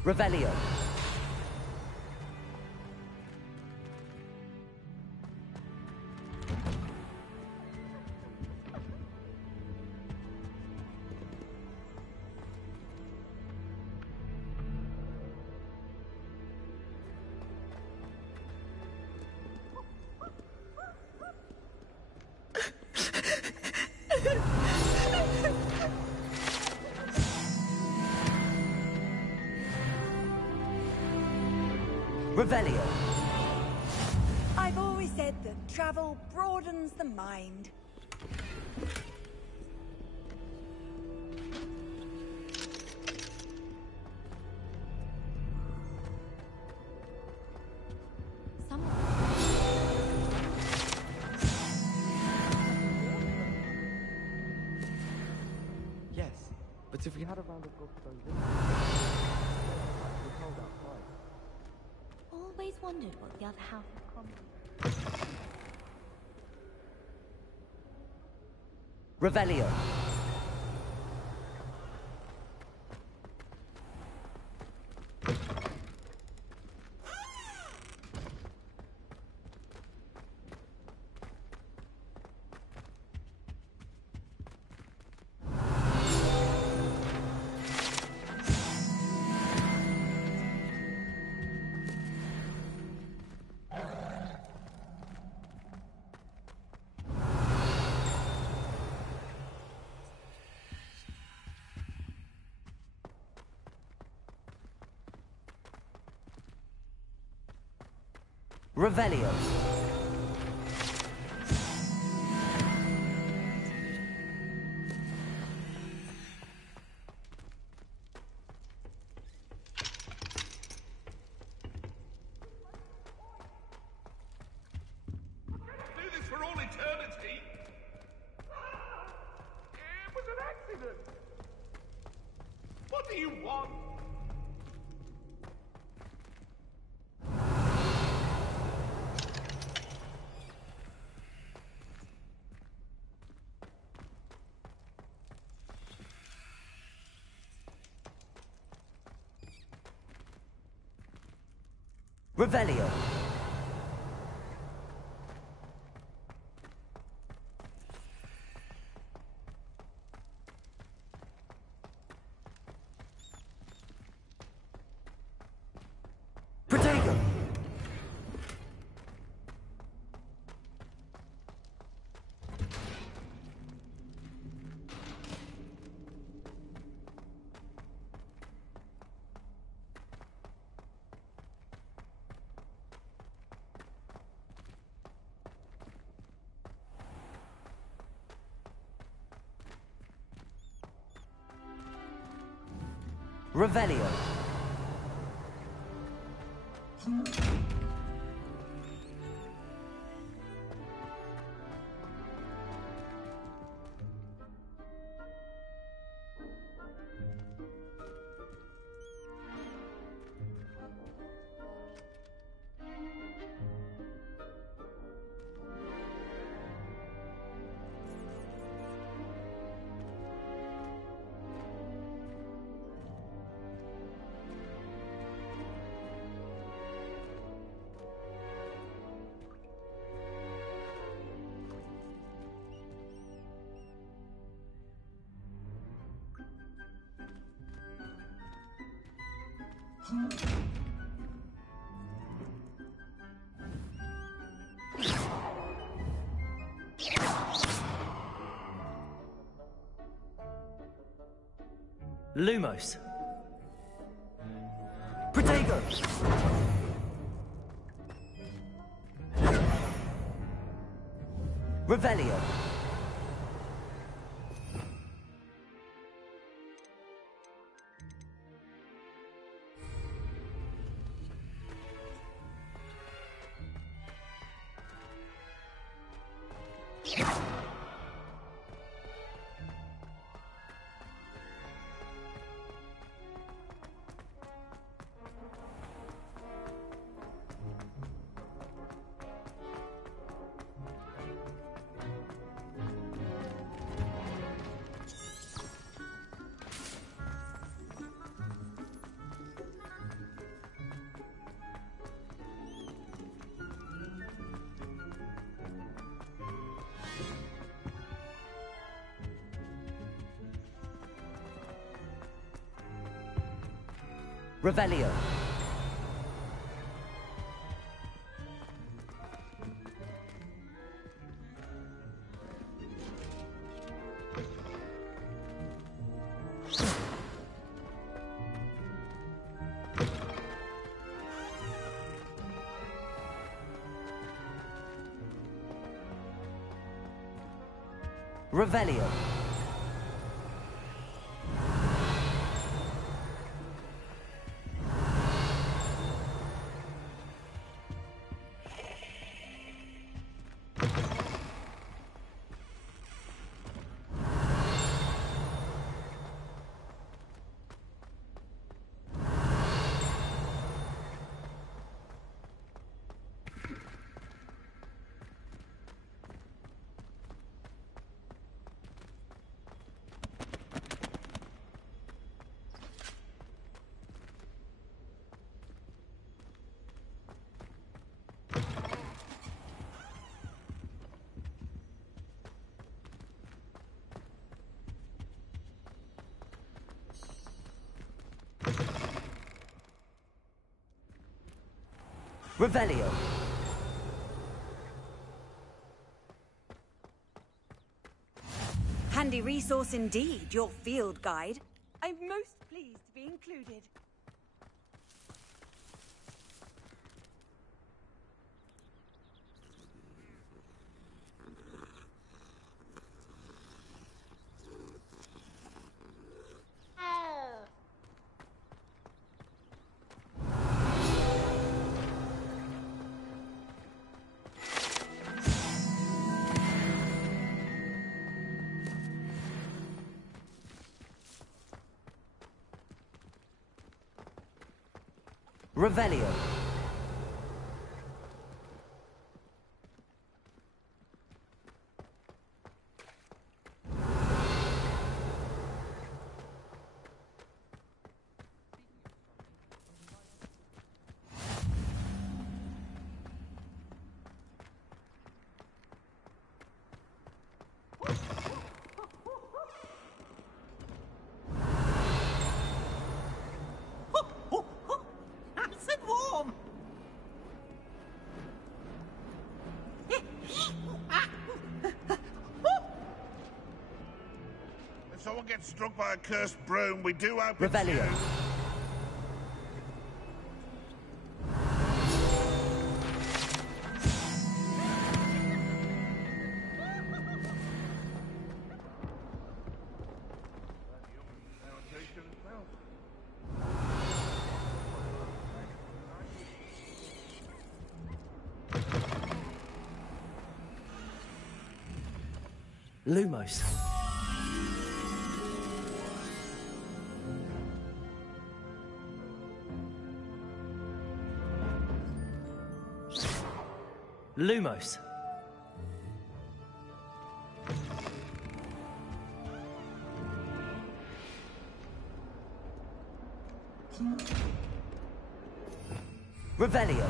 Revelio. Revelio. I've always said that travel broadens the mind. Yes, but if we had a round of golf with those we're cold outside. Always wondered what the other half of comedy. Revelio. Revelio. Do this for all eternity? It was an accident. What do you want? Revelio. Protego. Revelio. Lumos. Protego. Revelio. Revelio. Revelio. Revelio. Handy resource indeed, your field guide. I'm most pleased to be included. Revelio. Nice and warm. If someone gets struck by a cursed broom, we do hope Revelio. it's you. Lumos. Lumos. Revelio.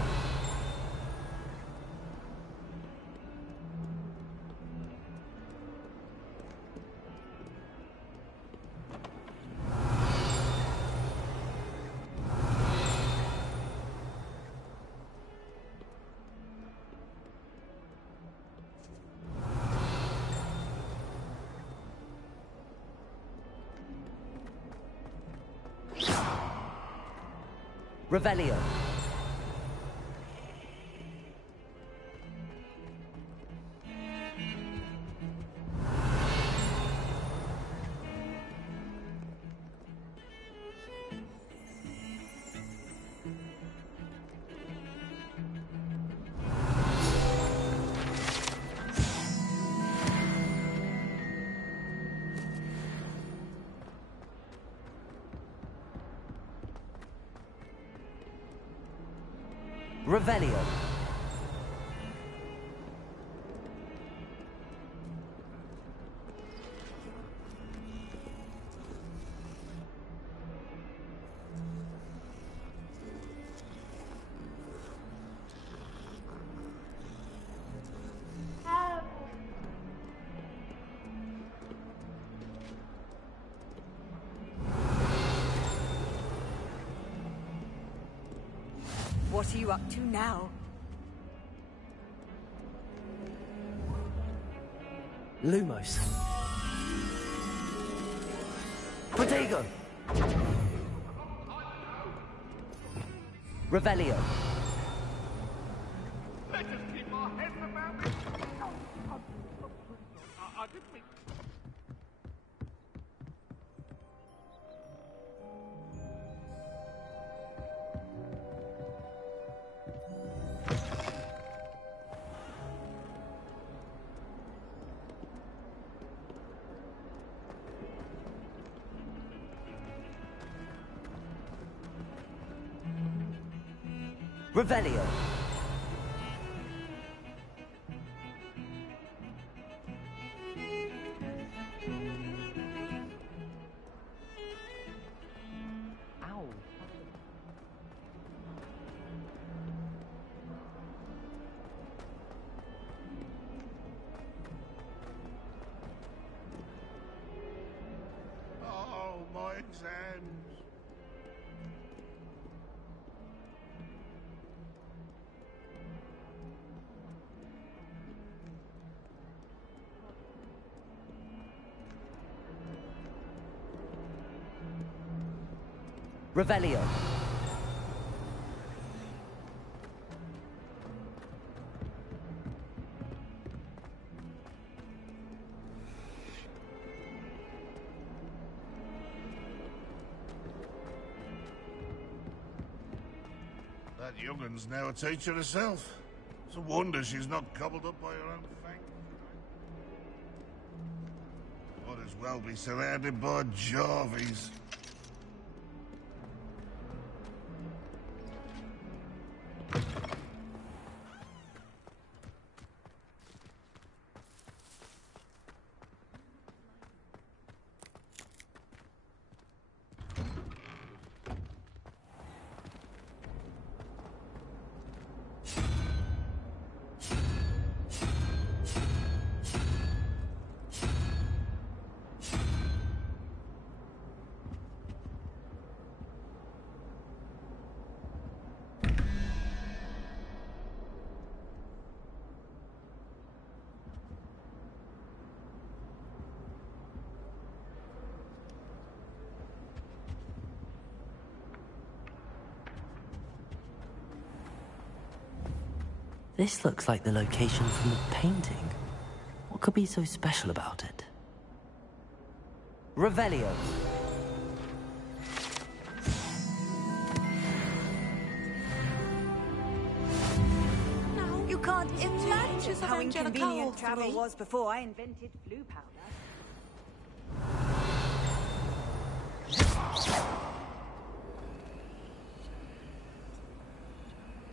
Revelio. Revelio. What are you up to now? Lumos. Protego. Revelio. Let's just keep our heads about it. I didn't mean... Revelio. Ow. Oh, my exams. Revelio. That youngun's now a teacher herself. It's a wonder she's not gobbled up by her own fang. Might as well be surrounded by Jarvies. This looks like the location from the painting. What could be so special about it? Revelio. You can't imagine how Angelica inconvenient to travel me. was before I invented flu powder.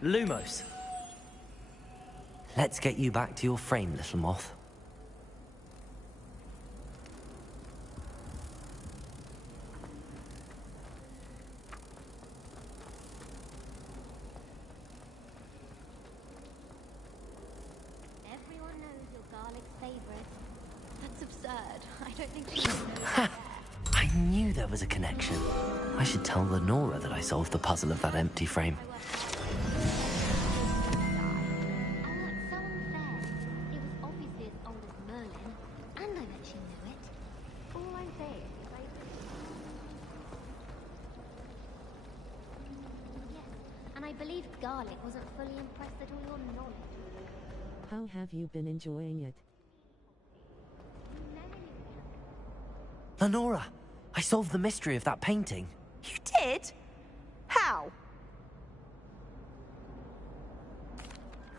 Lumos. Let's get you back to your frame, little moth. Everyone knows you're Garlic's favorite. That's absurd. I don't think she knows. I knew there was a connection. I should tell Lenora that I solved the puzzle of that empty frame. It was obviously as old as Merlin, and I bet she knew it. All I'm saying is Yes, and I believe Garlic wasn't fully impressed at all your knowledge. How have you been enjoying it? Lenora, I solved the mystery of that painting. You did? How?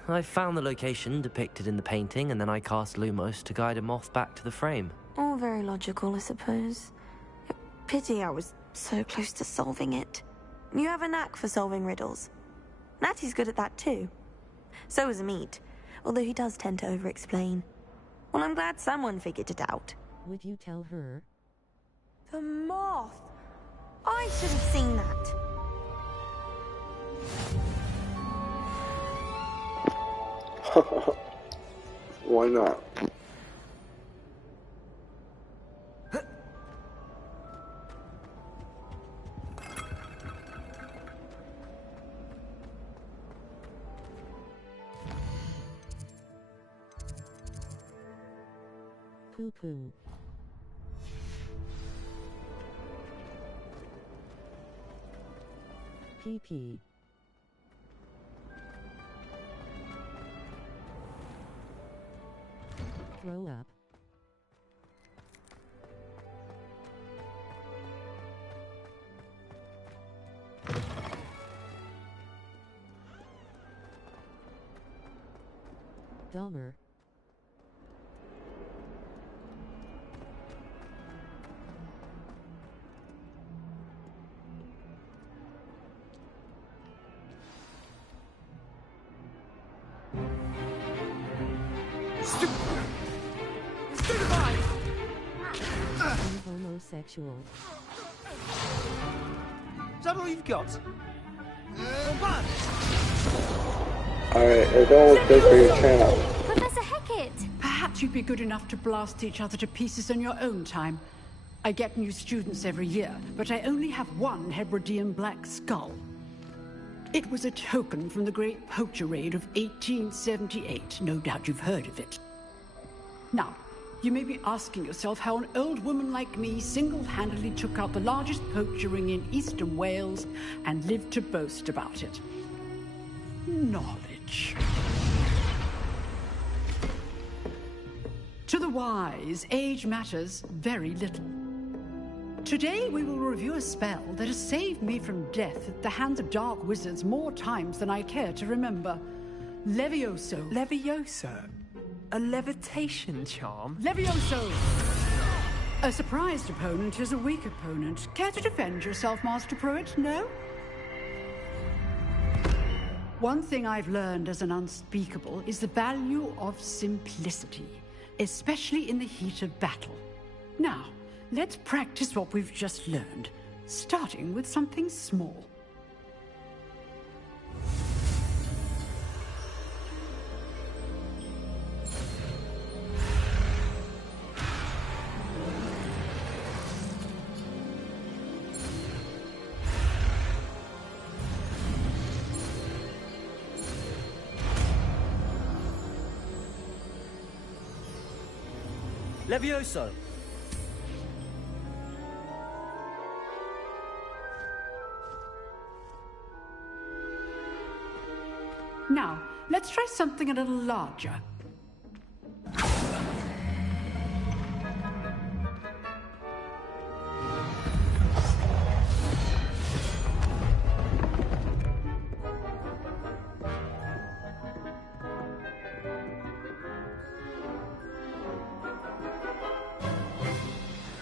I found the location depicted in the painting, and then I cast Lumos to guide a moth back to the frame. All very logical, I suppose. Pity I was so close to solving it. You have a knack for solving riddles. Natty's good at that too. So is Amit, although he does tend to over-explain. Well, I'm glad someone figured it out. Would you tell her? The moth! I should have seen that. Why not? Poo-poo. Pee-pee. Throw up. Dumber. Homosexual. Is that all you've got? Alright, everyone was good for your channel. Professor Hecat! Perhaps you'd be good enough to blast each other to pieces in your own time. I get new students every year, but I only have one Hebridean black skull. It was a token from the Great Poacher Raid of 1878. No doubt you've heard of it. Now, you may be asking yourself how an old woman like me single-handedly took out the largest poacher ring in eastern Wales and lived to boast about it. Knowledge. To the wise, age matters very little. Today we will review a spell that has saved me from death at the hands of dark wizards more times than I care to remember. Levioso. Levioso? A levitation charm? Levioso! A surprised opponent is a weak opponent. Care to defend yourself, Master Pruitt? No? One thing I've learned as an unspeakable is the value of simplicity, especially in the heat of battle. Now, let's practice what we've just learned, starting with something small. Levioso. Now, let's try something a little larger.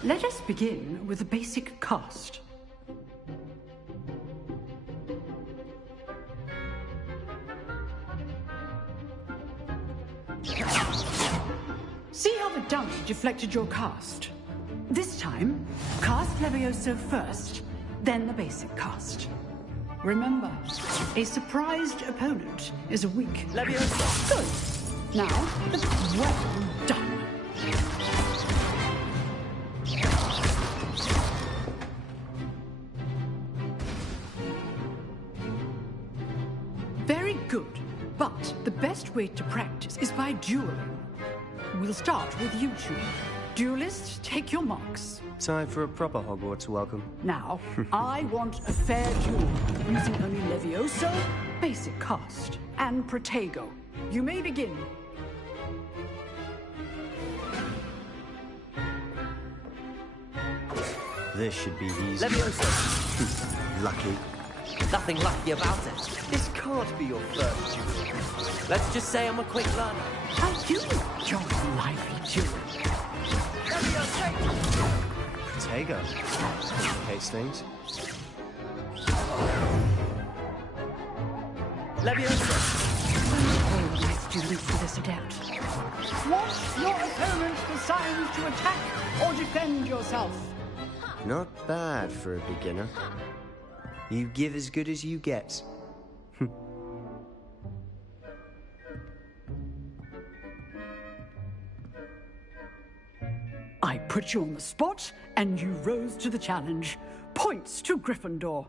Let us begin with the basic cast. See how the dummy deflected your cast? This time, cast Levioso first, then the basic cast. Remember, a surprised opponent is a weak Levioso. Good. Now, well done. Very good, but the best way to practice is by dueling. We'll start with you two. Duelists, take your marks. Time for a proper Hogwarts welcome. Now, I want a fair duel, using only Levioso, basic cast, and Protego. You may begin. This should be easy. Levioso! Lucky. Nothing lucky about it. This can't be your first duel. Let's just say I'm a quick learner. I do enjoy a lively duel. Protego. Hates things. Leviosa! Oh, nice dueling for this adept. Want your opponent for signs to attack or defend yourself? Not bad for a beginner. You give as good as you get. I put you on the spot, and you rose to the challenge. Points to Gryffindor.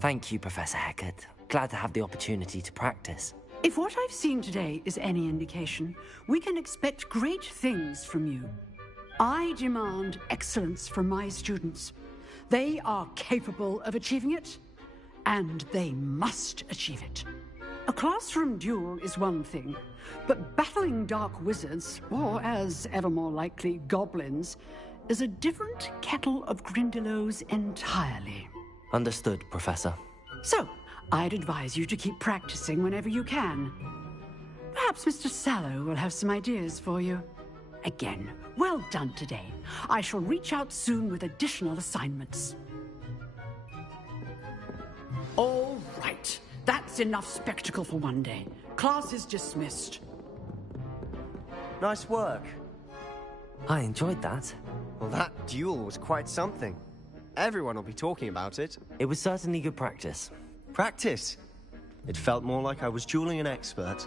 Thank you, Professor Hecat. Glad to have the opportunity to practice. If what I've seen today is any indication, we can expect great things from you. I demand excellence from my students. They are capable of achieving it, and they must achieve it. A classroom duel is one thing, but battling dark wizards, or as ever more likely, goblins, is a different kettle of Grindylows entirely. Understood, Professor. So, I'd advise you to keep practicing whenever you can. Perhaps Mr. Sallow will have some ideas for you. Again, well done today. I shall reach out soon with additional assignments. All right. That's enough spectacle for one day. Class is dismissed. Nice work. I enjoyed that. Well, that duel was quite something. Everyone will be talking about it. It was certainly good practice. Practice? It felt more like I was dueling an expert.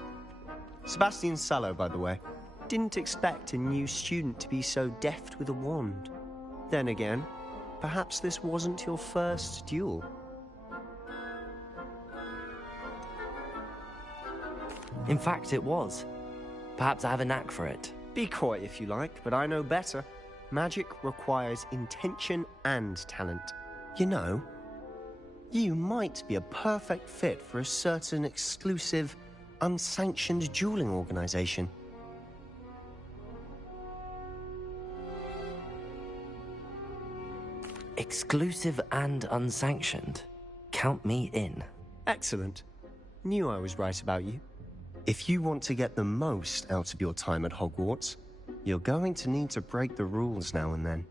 Sebastian Sallow, by the way. Didn't expect a new student to be so deft with a wand. Then again, perhaps this wasn't your first duel. In fact, it was. Perhaps I have a knack for it. Be coy if you like, but I know better. Magic requires intention and talent. You know, you might be a perfect fit for a certain exclusive, unsanctioned dueling organization. Exclusive and unsanctioned. Count me in. Excellent. Knew I was right about you. If you want to get the most out of your time at Hogwarts, you're going to need to break the rules now and then.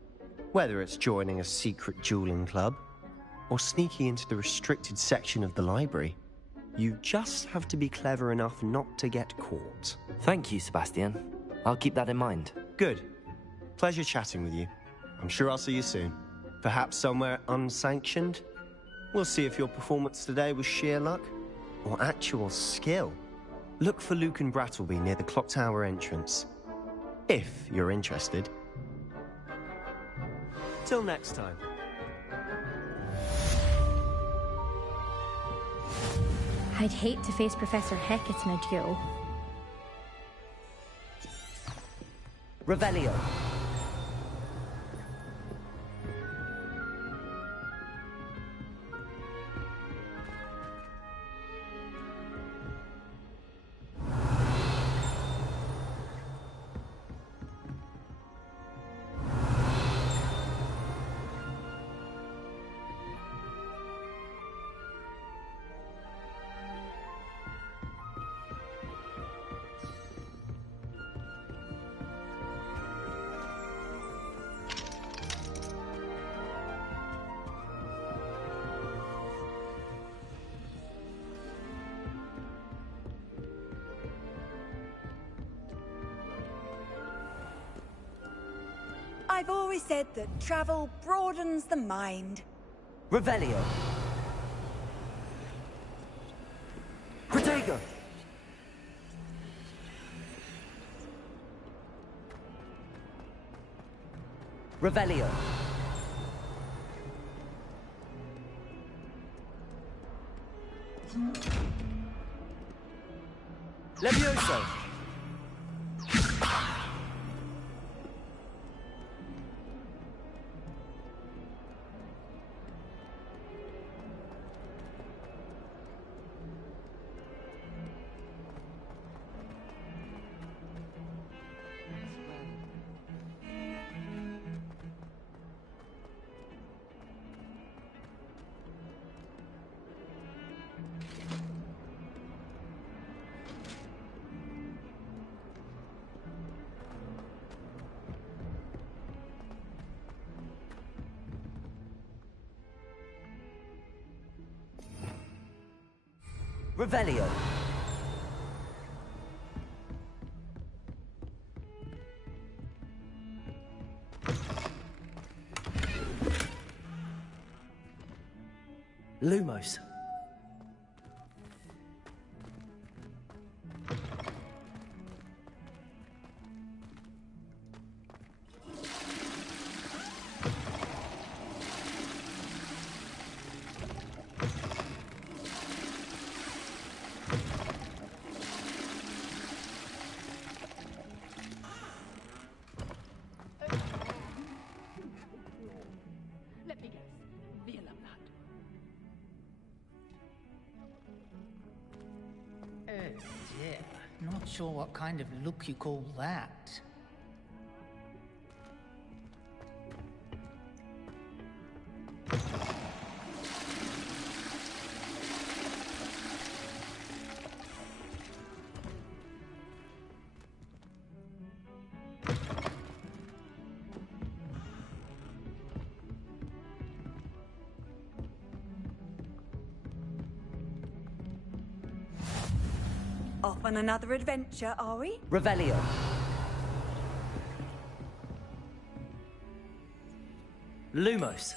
Whether it's joining a secret dueling club, or sneaking into the restricted section of the library, you just have to be clever enough not to get caught. Thank you, Sebastian. I'll keep that in mind. Good. Pleasure chatting with you. I'm sure I'll see you soon. Perhaps somewhere unsanctioned? We'll see if your performance today was sheer luck, or actual skill. Look for Luke and Brattleby near the Clock Tower entrance. If you're interested. Till next time. I'd hate to face Professor Hecat in a duel. Revelio. I've always said that travel broadens the mind. Revelio. Protego. Revelio. Levioso. Revelio. Lumos. Let me guess. Viola blood. Oh dear. Not sure what kind of look you call that. Off on another adventure, are we? Revelio. Lumos.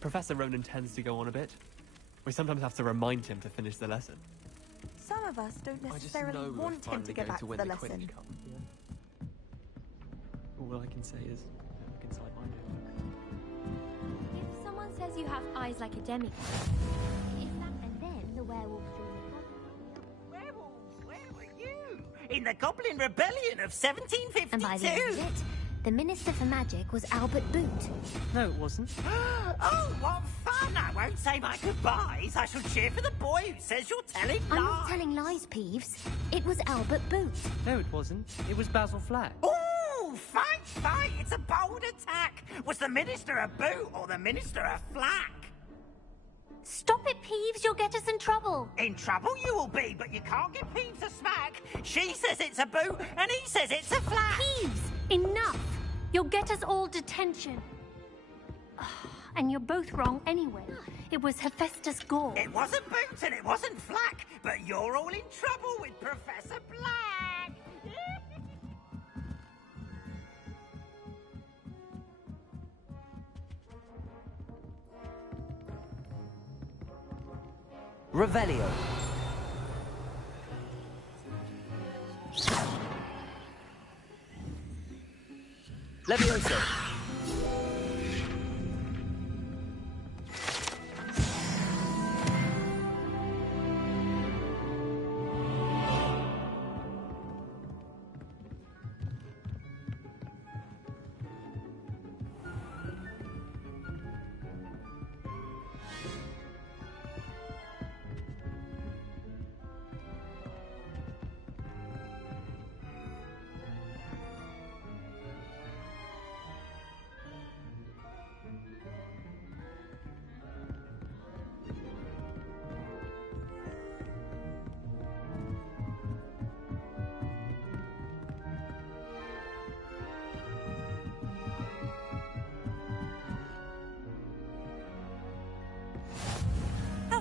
Professor Ronan tends to go on a bit. We sometimes have to remind him to finish the lesson. Some of us don't I just necessarily know we're want him finally to get going back to to win the the lesson. Quidditch Cup. All I can say is, look inside my notebook. If someone says you have eyes like a demigod, is that and then the werewolf joins the Werewolves, where were you? In the Goblin Rebellion of 1752. And by the end of it, the Minister for Magic was Albert Boot. No, it wasn't. Oh, what fun! I won't say my goodbyes. I shall cheer for the boy who says you're telling lies. I'm not telling lies, Peeves. It was Albert Boot. No, it wasn't. It was Basil Flack. Ooh, fight, fight! It's a bold attack. Was the Minister a boot or the Minister a flack? Stop it, Peeves. You'll get us in trouble. In trouble you will be, but you can't give Peeves a smack. She says it's a boot, and he says it's a flack. Peeves, enough. You'll get us all detention. And you're both wrong anyway. It was Hephaestus Gore. It wasn't boot and it wasn't flack, but you're all in trouble with Professor Black. Revelio. Levioso.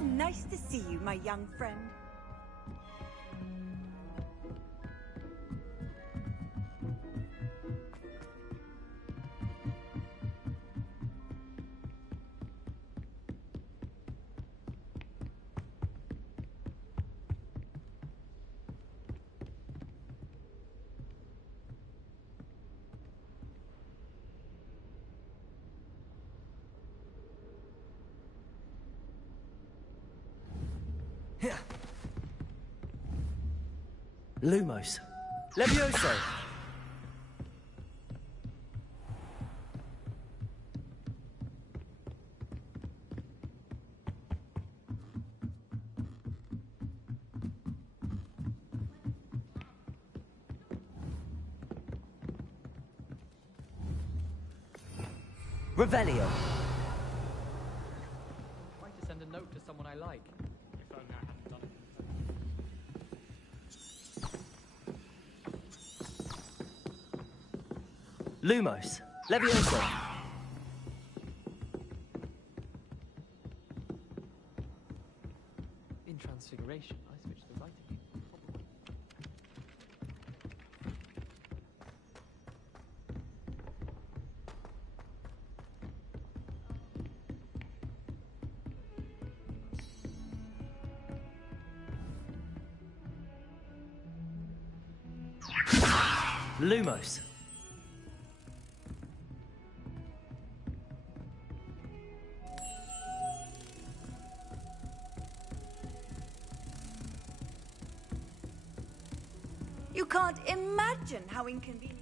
nice to see you, my young friend. Lumos. Levioso! Revelio. Trying to send a note to someone I like. If only I hadn't done it. Lumos. Levioso. In Transfiguration, I switched the writing. Lumos. You can't imagine how inconvenient.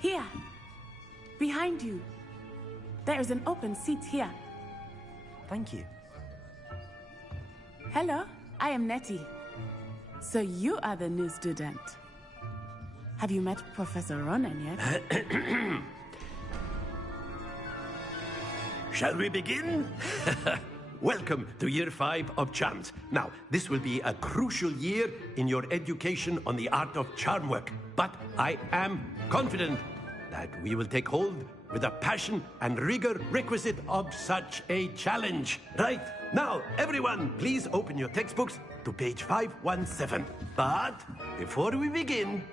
Here, behind you. There is an open seat here. Thank you. Hello, I am Nettie. So you are the new student. Have you met Professor Ronan yet? Shall we begin? Welcome to Year 5 of Charms. Now, this will be a crucial year in your education on the art of charm work. But I am confident that we will take hold with the passion and rigor requisite of such a challenge. Right, now, everyone, please open your textbooks to page 517. But before we begin,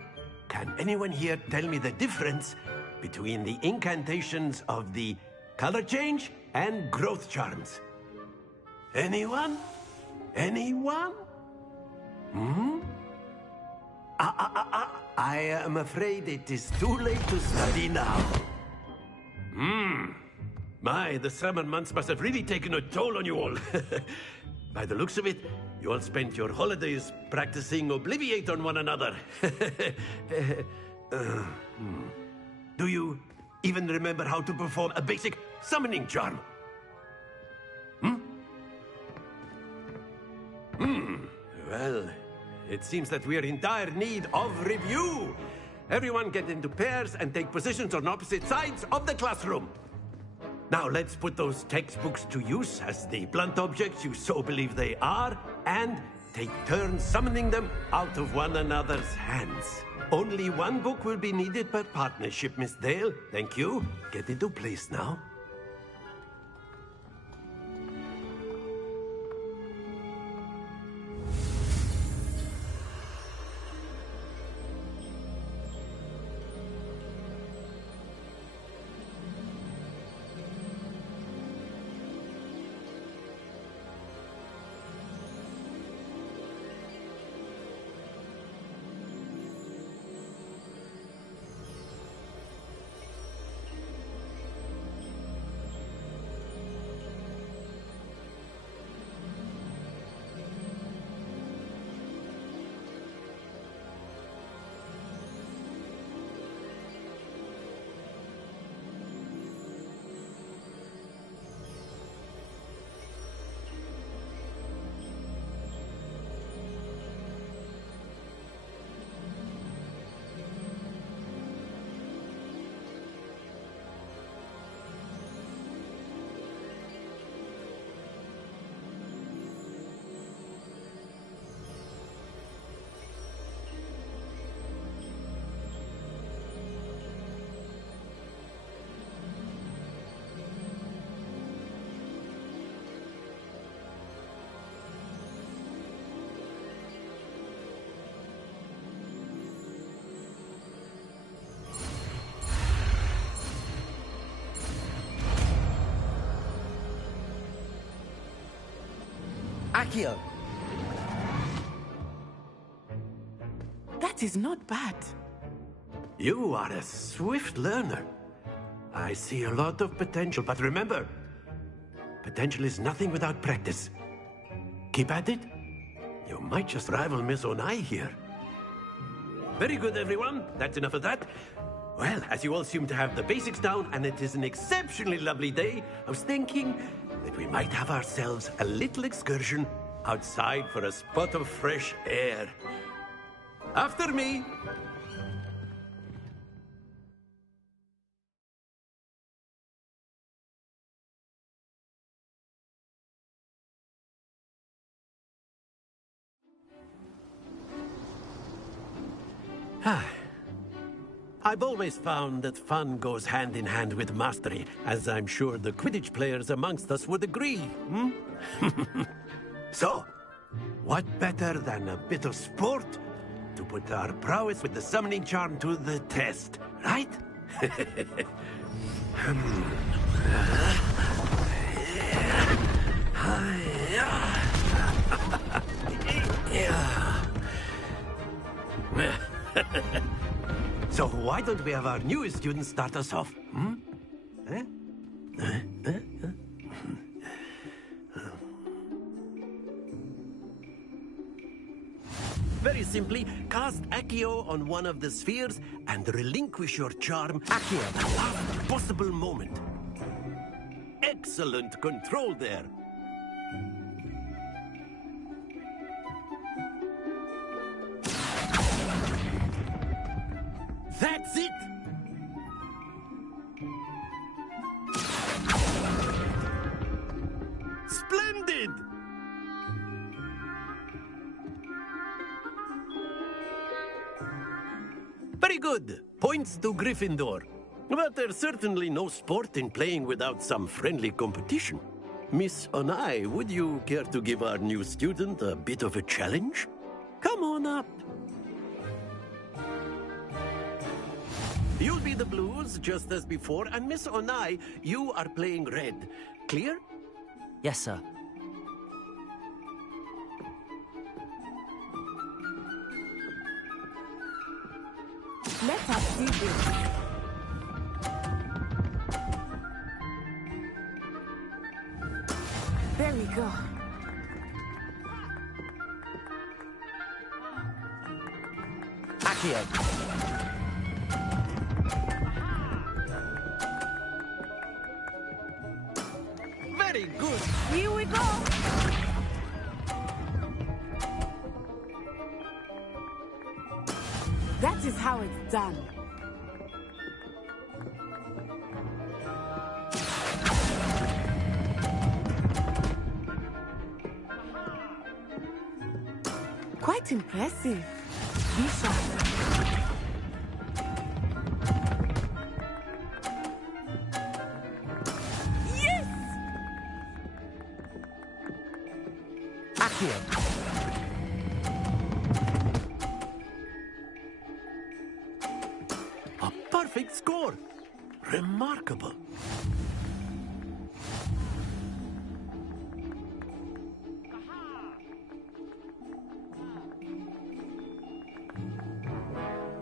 can anyone here tell me the difference between the incantations of the color change and growth charms? Anyone? Anyone? Hmm? I am afraid it is too late to study now. My, the summer months must have really taken a toll on you all. By the looks of it, you all spent your holidays practicing Obliviate on one another. Do you even remember how to perform a basic summoning charm? Well, it seems that we are in dire need of review. Everyone get into pairs and take positions on opposite sides of the classroom. Now let's put those textbooks to use as the blunt objects you so believe they are, and take turns summoning them out of one another's hands. Only one book will be needed per partnership, Miss Dale. Thank you. Get into place now. Accio! That is not bad. You are a swift learner. I see a lot of potential, but remember, potential is nothing without practice. Keep at it. You might just rival Miss Onai here. Very good, everyone. That's enough of that. Well, as you all seem to have the basics down, and it is an exceptionally lovely day, I was thinking that we might have ourselves a little excursion outside for a spot of fresh air. After me. I've always found that fun goes hand in hand with mastery, as I'm sure the Quidditch players amongst us would agree. So, what better than a bit of sport to put our prowess with the summoning charm to the test, right? So why don't we have our newest student start us off? Very simply, cast Accio on one of the spheres and relinquish your charm Accio at the last possible moment. Excellent control there. That's it! Splendid! Very good. Points to Gryffindor. But there's certainly no sport in playing without some friendly competition. Miss Onai, would you care to give our new student a bit of a challenge? Come on up. You'll be the blues, just as before, and Miss Onai, you are playing red. Clear? Yes, sir. Let us see this. There we go. Accio! Very good. Here we go. That is how it's done. Quite impressive. Be sharp. A perfect score. Remarkable.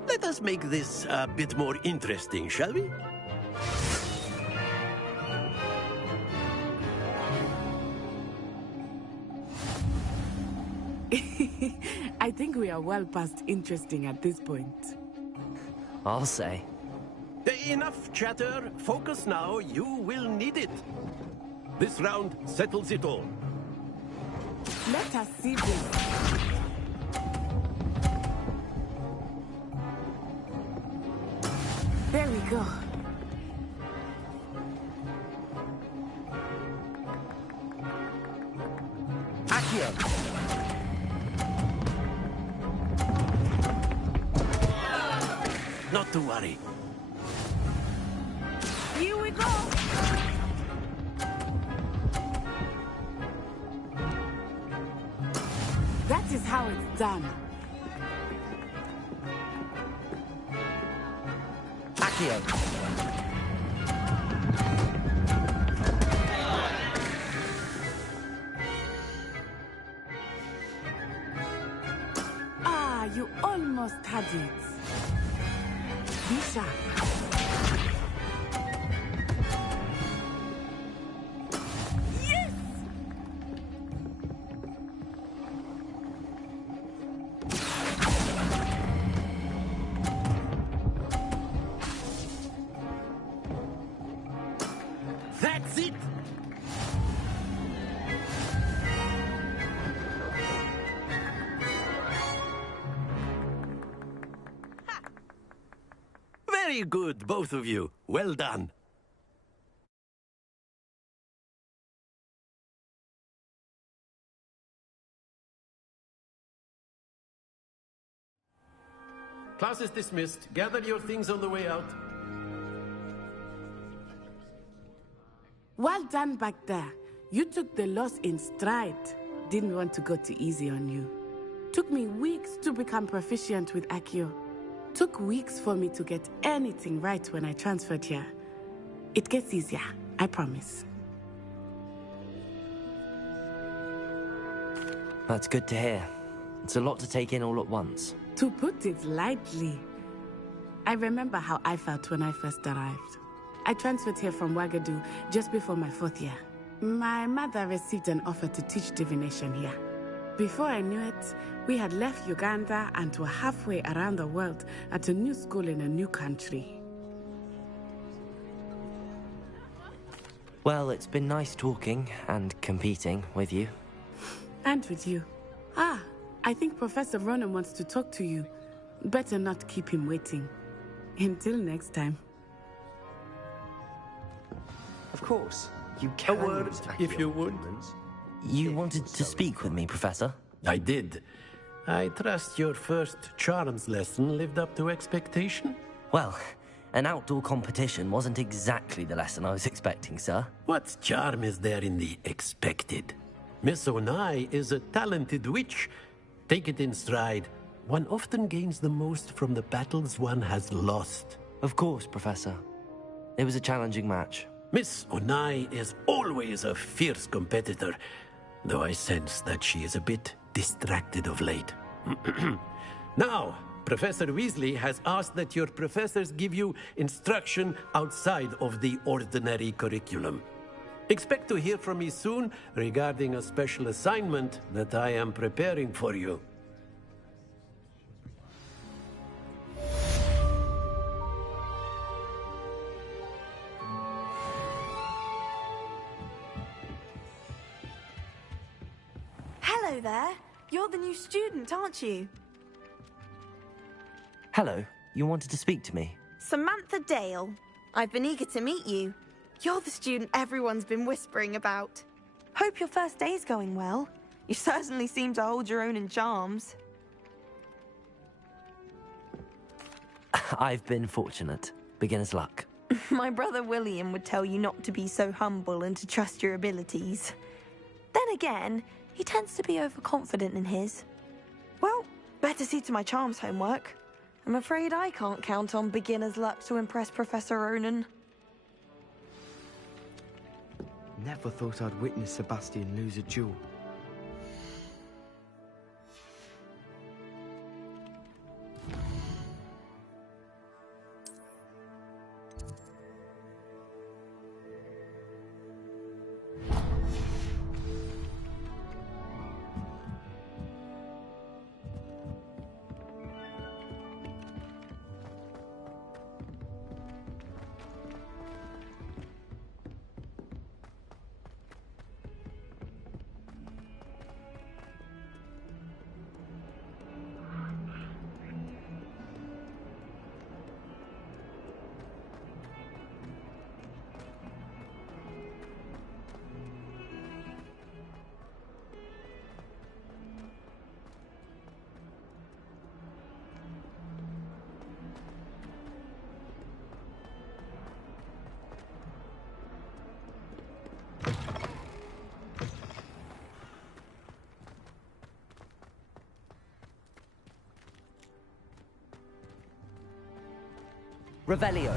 Let us make this a bit more interesting, shall we? I think we are well past interesting at this point. I'll say. Enough chatter. Focus now. You will need it. This round settles it all. Let us see this. There we go. Accio! Not to worry. Here we go. That is how it's done. Accio! you almost had it. Be sharp. That's it! Very good, both of you. Well done. Class is dismissed. Gather your things on the way out. Well done back there. You took the loss in stride. Didn't want to go too easy on you. Took me weeks to become proficient with Accio. Took weeks for me to get anything right when I transferred here. It gets easier, I promise. That's good to hear. It's a lot to take in all at once. To put it lightly, I remember how I felt when I first arrived. I transferred here from Wagadu just before my 4th year. My mother received an offer to teach divination here. Before I knew it, we had left Uganda and were halfway around the world at a new school in a new country. Well, it's been nice talking and competing with you. And with you. Ah, I think Professor Ronan wants to talk to you. Better not keep him waiting. Until next time. Of course, you can. A word, if you would. You wanted to speak with me, Professor? I did. I trust your first charms lesson lived up to expectation? Well, an outdoor competition wasn't exactly the lesson I was expecting, sir. What charm is there in the expected? Miss Onai is a talented witch. Take it in stride. One often gains the most from the battles one has lost. Of course, Professor. It was a challenging match. Miss Onai is always a fierce competitor, though I sense that she is a bit distracted of late. Now, Professor Weasley has asked that your professors give you instruction outside of the ordinary curriculum. Expect to hear from me soon regarding a special assignment that I am preparing for you. Hello there. You're the new student, aren't you? Hello, you wanted to speak to me? Samantha Dale. I've been eager to meet you. You're the student everyone's been whispering about. Hope your first day's going well. You certainly seem to hold your own in charms. I've been fortunate. Beginner's luck. My brother William would tell you not to be so humble and to trust your abilities. Then again, he tends to be overconfident in his. Well, better see to my charms homework. I'm afraid I can't count on beginner's luck to impress Professor Ronan. Never thought I'd witness Sebastian lose a duel. Revelio.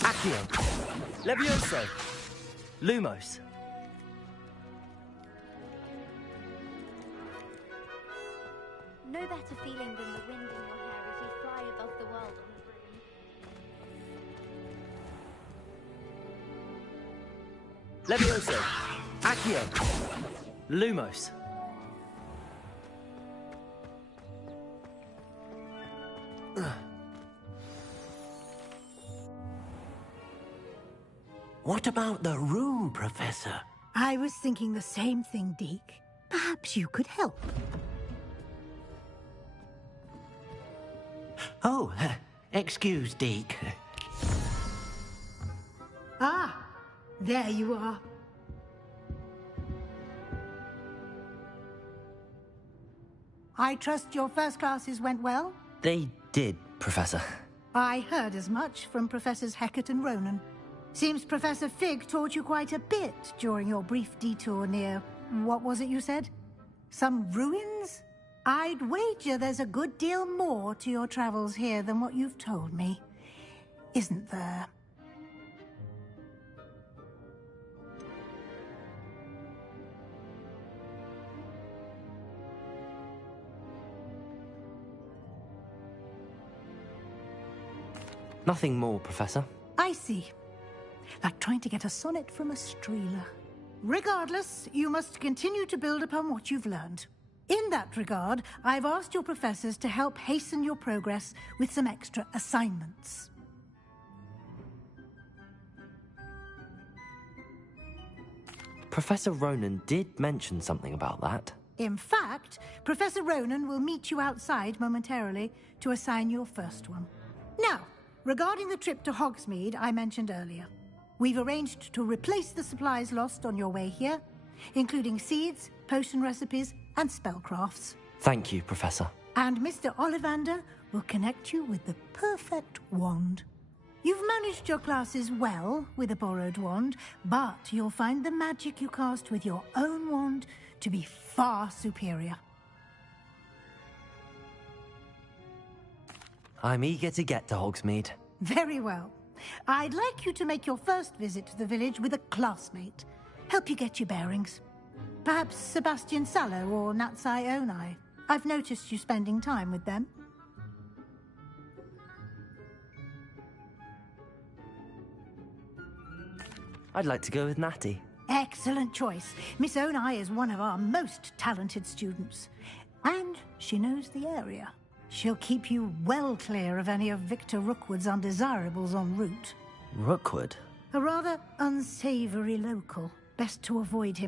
Accio. Levioso. Lumos. No better feeling than the wind in your hair as you fly above the world on a broom. Levioso. Accio. Lumos. What about the room, Professor? I was thinking the same thing, Deke. Perhaps you could help. Oh, excuse, Deke. Ah, there you are. I trust your first classes went well? They did, Professor. I heard as much from Professors Hecat and Ronan. Seems Professor Fig taught you quite a bit during your brief detour near... what was it you said? Some ruins? I'd wager there's a good deal more to your travels here than what you've told me. Isn't there? Nothing more, Professor. I see. Like trying to get a sonnet from a streeler. Regardless, you must continue to build upon what you've learned. In that regard, I've asked your professors to help hasten your progress with some extra assignments. Professor Ronan did mention something about that. In fact, Professor Ronan will meet you outside momentarily to assign your first one. Now, regarding the trip to Hogsmeade I mentioned earlier, we've arranged to replace the supplies lost on your way here, including seeds, potion recipes, and spellcrafts. Thank you, Professor. And Mr. Ollivander will connect you with the perfect wand. You've managed your classes well with a borrowed wand, but you'll find the magic you cast with your own wand to be far superior. I'm eager to get to Hogsmeade. Very well. I'd like you to make your first visit to the village with a classmate. Help you get your bearings. Perhaps Sebastian Sallow or Natsai Onai. I've noticed you spending time with them. I'd like to go with Natty. Excellent choice. Miss Onai is one of our most talented students. And she knows the area. She'll keep you well clear of any of Victor Rookwood's undesirables en route. Rookwood? A rather unsavory local. Best to avoid him.